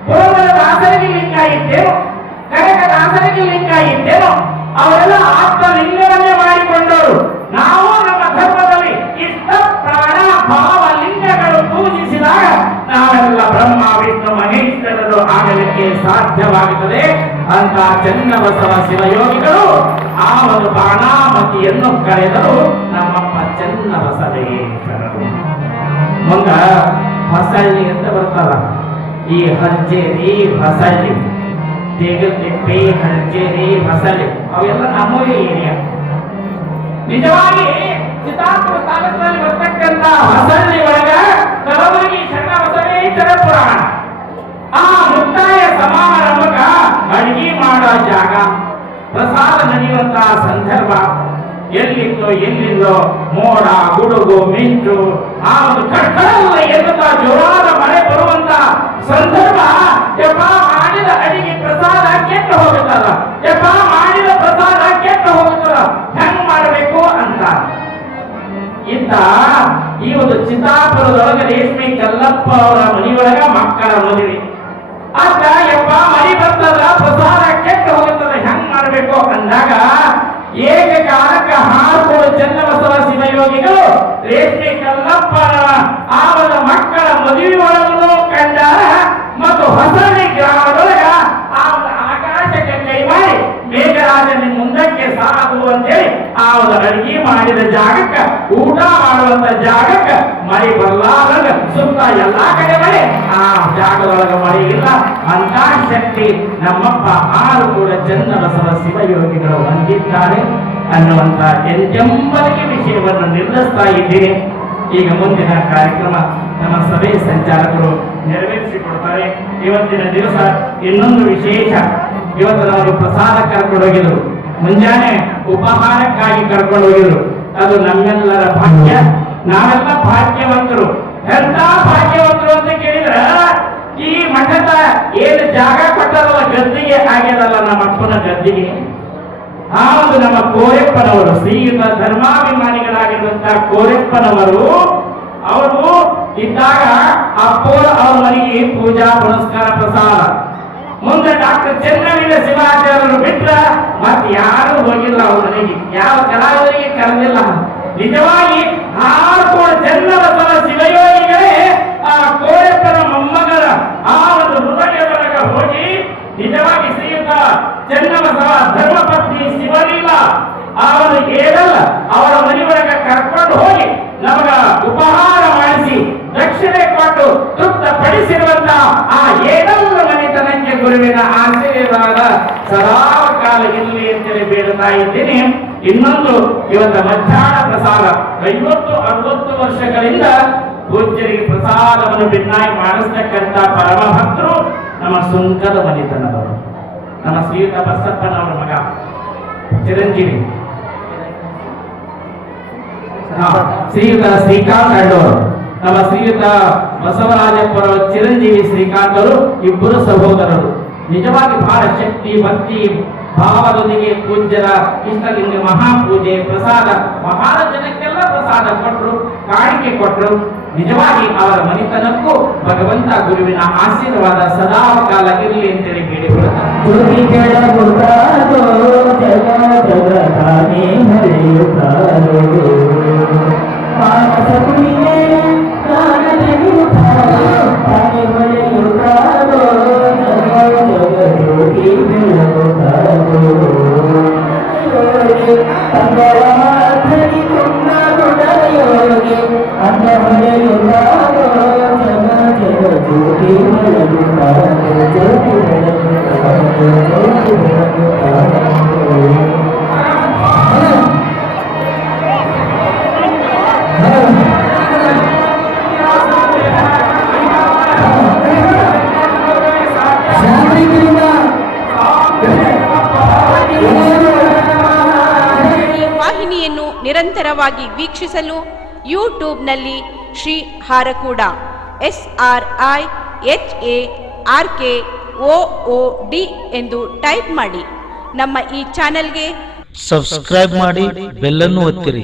ಪುರಂದರ ದಾಸರಿಗೆ ಲಿಂಗ ಇತ್ತೇನು? ಕನಕ ದಾಸರಿಗೆ ಲಿಂಗ ಇತ್ತೇನು? ಅವರೆಲ್ಲ ಆತ್ಮಲಿಂಗವನ್ನೇ ಮಾಡಿಕೊಂಡವರು. ನಾವು ನಮ್ಮ ಧರ್ಮದಲ್ಲಿ ಇಷ್ಟ ಪ್ರಾಣ ಭಾವ ಲಿಂಗಗಳು ಪೂಜಿಸಿದಾಗ ನಾವೆಲ್ಲ ಬ್ರಹ್ಮ ವಿಷ್ಣು ಮಹೇಶ್ವರರು ಆಗಲಿಕ್ಕೆ ಸಾಧ್ಯವಾಗುತ್ತದೆ. ಅಂತ ಚನ್ನಬಸವ ಶಿವಯೋಗಿಗಳು ಆ ಒಂದು ಬಾಣಾಮತಿಯನ್ನು ಕರೆದರು ನಮ್ಮಪ್ಪ ಚನ್ನಬಸವೇಶ್ವರರು. ಮುಂದ ಹೊಸಳ್ಳಿ ಅಂತ ಬರ್ತದ. ಈ ಹರ್ಜೇರಿ ಹೊಸಳ್ಳಿ, ದೇಗಲ್ತಿಪ್ಪೆ, ಹರ್ಜೇರಿ, ಹೊಸಳ್ಳಿ ಅವೆಲ್ಲ ನಮ್ಮವೇ ಏರಿಯಾ. ನಿಜವಾಗಿ ಚಿತ್ತಾಪುರ ತಾಲೂಕಿನಲ್ಲಿ ಬರ್ತಕ್ಕಂಥ ಹೊಸಳ್ಳಿ ಒಳಗ ಕಲಬುರಗಿ ಚನ್ನಬಸವೇಶ್ವರ ಪುರಾಣ ಆ ಮುಕ್ತಾಯ ಸಮಾರಂಭಕ ಅಡಿಗೆ ಮಾಡೋ ಜಾಗ, ಪ್ರಸಾದ ನಡೆಯುವಂತಹ ಸಂದರ್ಭ ಎಲ್ಲಿತ್ತೋ ಎಲ್ಲಿಂದೋ ಮೋಡ ಗುಡುಗು ಮಿಂಚು ಆ ಒಂದು ಕಟ್ಟಡಲ್ಲ ಎನ್ನುತ್ತಾ ಜೋರಾದ ಮಳೆ ಬರುವಂತ ಸಂದರ್ಭ. ಯಪ್ಪ ಮಾಡಿದ ಅಡಿಗೆ ಪ್ರಸಾದ ಕೆಟ್ಟು ಹೋಗುತ್ತಲ್ಲ, ಯಪ್ಪ ಮಾಡಿದ ಪ್ರಸಾದ ಕೆಟ್ಟು ಹೋಗುತ್ತಲ್ಲ, ಹೆಂಗ್ ಮಾಡಬೇಕು ಅಂತ ಇತ್ತ ಈ ಒಂದು ಚಿತ್ತಾಪುರದೊಳಗೆ ರೇಷ್ಮೆ ಕಲ್ಲಪ್ಪ ಅವರ ಮನೆಯೊಳಗ ಮಕ್ಕಳ ಮದುವೆ. ಆಗ ಯಪ್ಪ ಮರಿ ಬರ್ತದ, ಪ್ರಸಾದ ಕೆಟ್ಟು ಹೋಗುತ್ತದ, ಹೆಂಗ್ ಮಾಡಬೇಕು ಅಂದಾಗ ಏಕಕಾಲಕ್ಕ ಹಾರ್ಕೋಡು ಚನ್ನಬಸವ ಶಿವಯೋಗಿಗಳು ರೇಷ್ಮೆ ಕಲ್ಲಪ್ಪನ ಆವದ ಮಕ್ಕಳ ಮದುವೆ ಒಳಗೂ ಕಂಡ ಮತ್ತು ಹೊಸಳ್ಳಿ ಗ್ರಾಮದೊಳಗ ಆಕಾಶಕ್ಕೆ ಕೈ ಮಾಡಿ ಮೇಘರಾಜನ ಮುಂದಕ್ಕೆ ಸಾಧು ಅಂತೇಳಿ ಆ ಒಂದು ಅಡಿಗೆ ಮಾಡಿದ ಜಾಗಕ್ಕ ಊಟ ಮಾಡುವಂತ ಜಾಗಕ್ಕ ಮಳೆ ಬರ್ಲಾರಂಗ ಸುತ್ತ ಎಲ್ಲಾ ಕಡೆ ಮಳೆ, ಆ ಜಾಗದೊಳಗ ಮಳೆ ಇಲ್ಲ. ಅಂತ ಶಕ್ತಿ ನಮ್ಮಪ್ಪ ಆರು ಕೂಡ ಚನ್ನಬಸವ ಶಿವಯೋಗಿಗಳು ಹೊಂದಿದ್ದಾರೆ ಅನ್ನುವಂತ ಎಂಬರಿಗೆ ವಿಷಯವನ್ನು ನಿರ್ಧರಿಸ್ತಾ ಇದ್ದೀನಿ. ಈಗ ಮುಂದಿನ ಕಾರ್ಯಕ್ರಮ ನಮ್ಮ ಸಭೆ ಸಂಚಾಲಕರು ನೆರವೇರಿಸಿಕೊಡ್ತಾರೆ. ಇವತ್ತಿನ ದಿವಸ ಇನ್ನೊಂದು ವಿಶೇಷ, ಇವತ್ತು ನಾವು ಪ್ರಸಾದ ಕರ್ಕೊಂಡು ಹೋಗಿದ್ರು, ಮುಂಜಾನೆ ಉಪಹಾರಕ್ಕಾಗಿ ಕರ್ಕೊಂಡು ಹೋಗಿದ್ರು. ಅದು ನಮ್ಮೆಲ್ಲರ ಭಾಗ್ಯ, ನಾವೆಲ್ಲ ಭಾಗ್ಯವಂತರು. ಎಂತ ಭಾಗ್ಯವಂತರು ಅಂತ ಕೇಳಿದ್ರ, ಈ ಮಠದ ಏನು ಜಾಗ ಕೊಟ್ಟರಲ್ಲ ಗದ್ದಿಗೆ ಆಗ್ಯದಲ್ಲ, ನಮ್ಮ ಅಪ್ಪನ ಗದ್ದಿಗೆ, ಆ ಒಂದು ನಮ್ಮ ಕೋರೆಪ್ಪನವರು ಶ್ರೀಯುತ ಧರ್ಮಾಭಿಮಾನಿಗಳಾಗಿರುವಂತಹ ಕೋರೆಪ್ಪನವರು ಅವರು ಇದ್ದಾಗ ಅಪ್ಪೋರ ಅವ್ರ ಮನೆಗೆ ಪೂಜಾ ಪುರಸ್ಕಾರ ಪ್ರಸಾದ. ಮುಂದೆ ಡಾಕ್ಟರ್ ಚೆನ್ನವೀರ ಶಿವಾಚಾರ್ಯರು ಬಿಟ್ರ ಮತ್ತೆ ಯಾರು ಹೋಗಿಲ್ಲ ಅವ್ರ ಮನೆಗೆ, ಯಾವ ಕಲಾವಿದರಿಗೆ ಕರೆದಿಲ್ಲ. ನಿಜವಾಗಿ ಆರ್ಕೋಡ ಚನ್ನಬಸವ ಶಿವಯೋಗಿಗಳೇ ಆ ಕೋರೆಪ್ಪನ ಮೊಮ್ಮಗಳ ಆ ಒಂದು ಹೃದಯದೊಳಗ ಹೋಗಿ ನಿಜವಾಗಿ ಶ್ರೀಯುತ ಚನ್ನಬಸವ ಧರ್ಮಪತ್ನಿ ಶಿವಲೀಲ ಅವರು ಏನಲ್ಲ ಅವರ ಮನೆಯೊಳಗ ಕರ್ಕೊಂಡು ಹೋಗಿ ನಮಗ ಉಪಹಾರ ಮಾಡಿಸಿ ದಕ್ಷಿಣೆ ಕೊಟ್ಟು ತೃಪ್ತಪಡಿಸಿರುವಂತ ಆ ಏನೆಲ್ಲ ಮನೆತನಕ್ಕೆ ಗುರುವಿನ ಆಶೀರ್ವಾದ ಸದಾ ಕಾಲ ಇರಲಿ ಅಂತೇಳಿ ಬೇಡ್ತಾ ಇದ್ದೀನಿ. ಇನ್ನೊಂದು ಇವತ್ತ ಮಧ್ಯಾಹ್ನ ಪ್ರಸಾದ 50-60 ವರ್ಷಗಳಿಂದ ಪೂಜ್ಯರಿಗೆ ಪ್ರಸಾದವನ್ನು ಭಿನ್ನಾಗಿ ಮಾಡಿಸ್ತಕ್ಕಂಥ ಪರಮ ಭಕ್ತರು ನಮ್ಮ ಸುಂಕದ ಮನೆತನದವರು, ನಮ್ಮ ಶ್ರೀಯುತ ಬಸಪ್ಪನವರ ಮಗ ಚಿರಂಜೀವಿ ಶ್ರೀಯುತ ಶ್ರೀಕಾಂತ್ ಅಡ್ಡವರು, ನಮ್ಮ ಶ್ರೀಯುತ ಬಸವರಾಜಪ್ಪರ ಚಿರಂಜೀವಿ ಶ್ರೀಕಾಂತ್ ಅವರು ಇಬ್ಬರು ಸಹೋದರರು. ನಿಜವಾಗಿ ಬಹಳ ಶಕ್ತಿ ಭಕ್ತಿ ಭಾವದೊಂದಿಗೆ ಪೂಜ್ಯರ ಇಷ್ಟಲಿಂಗ ಮಹಾಪೂಜೆ ಪ್ರಸಾದ ಬಹಳ ಜನಕ್ಕೆಲ್ಲ ಪ್ರಸಾದ ಕೊಟ್ಟರು, ಕಾಣಿಕೆ ಕೊಟ್ಟರು. ನಿಜವಾಗಿ ಅವರ ಮನೆತನಕ್ಕೂ ಭಗವಂತ ಗುರುವಿನ ಆಶೀರ್ವಾದ ಸದಾ ಕಾಲ ಇರಲಿ ಅಂತೇಳಿ ವಾಹಿನಿಯನ್ನು ನಿರಂತರವಾಗಿ ವೀಕ್ಷಿಸಲು ಯೂಟ್ಯೂಬ್ನಲ್ಲಿ ಶ್ರೀ ಹಾರಕೂಡ SRIHARKOOD ಎಂದು ಟೈಪ್ ಮಾಡಿ. ನಮ್ಮ ಈ ಚಾನೆಲ್ಗೆ ಸಬ್ಸ್ಕ್ರೈಬ್ ಮಾಡಿ, ಬೆಲ್ ಅನ್ನು ಒತ್ತಿರಿ.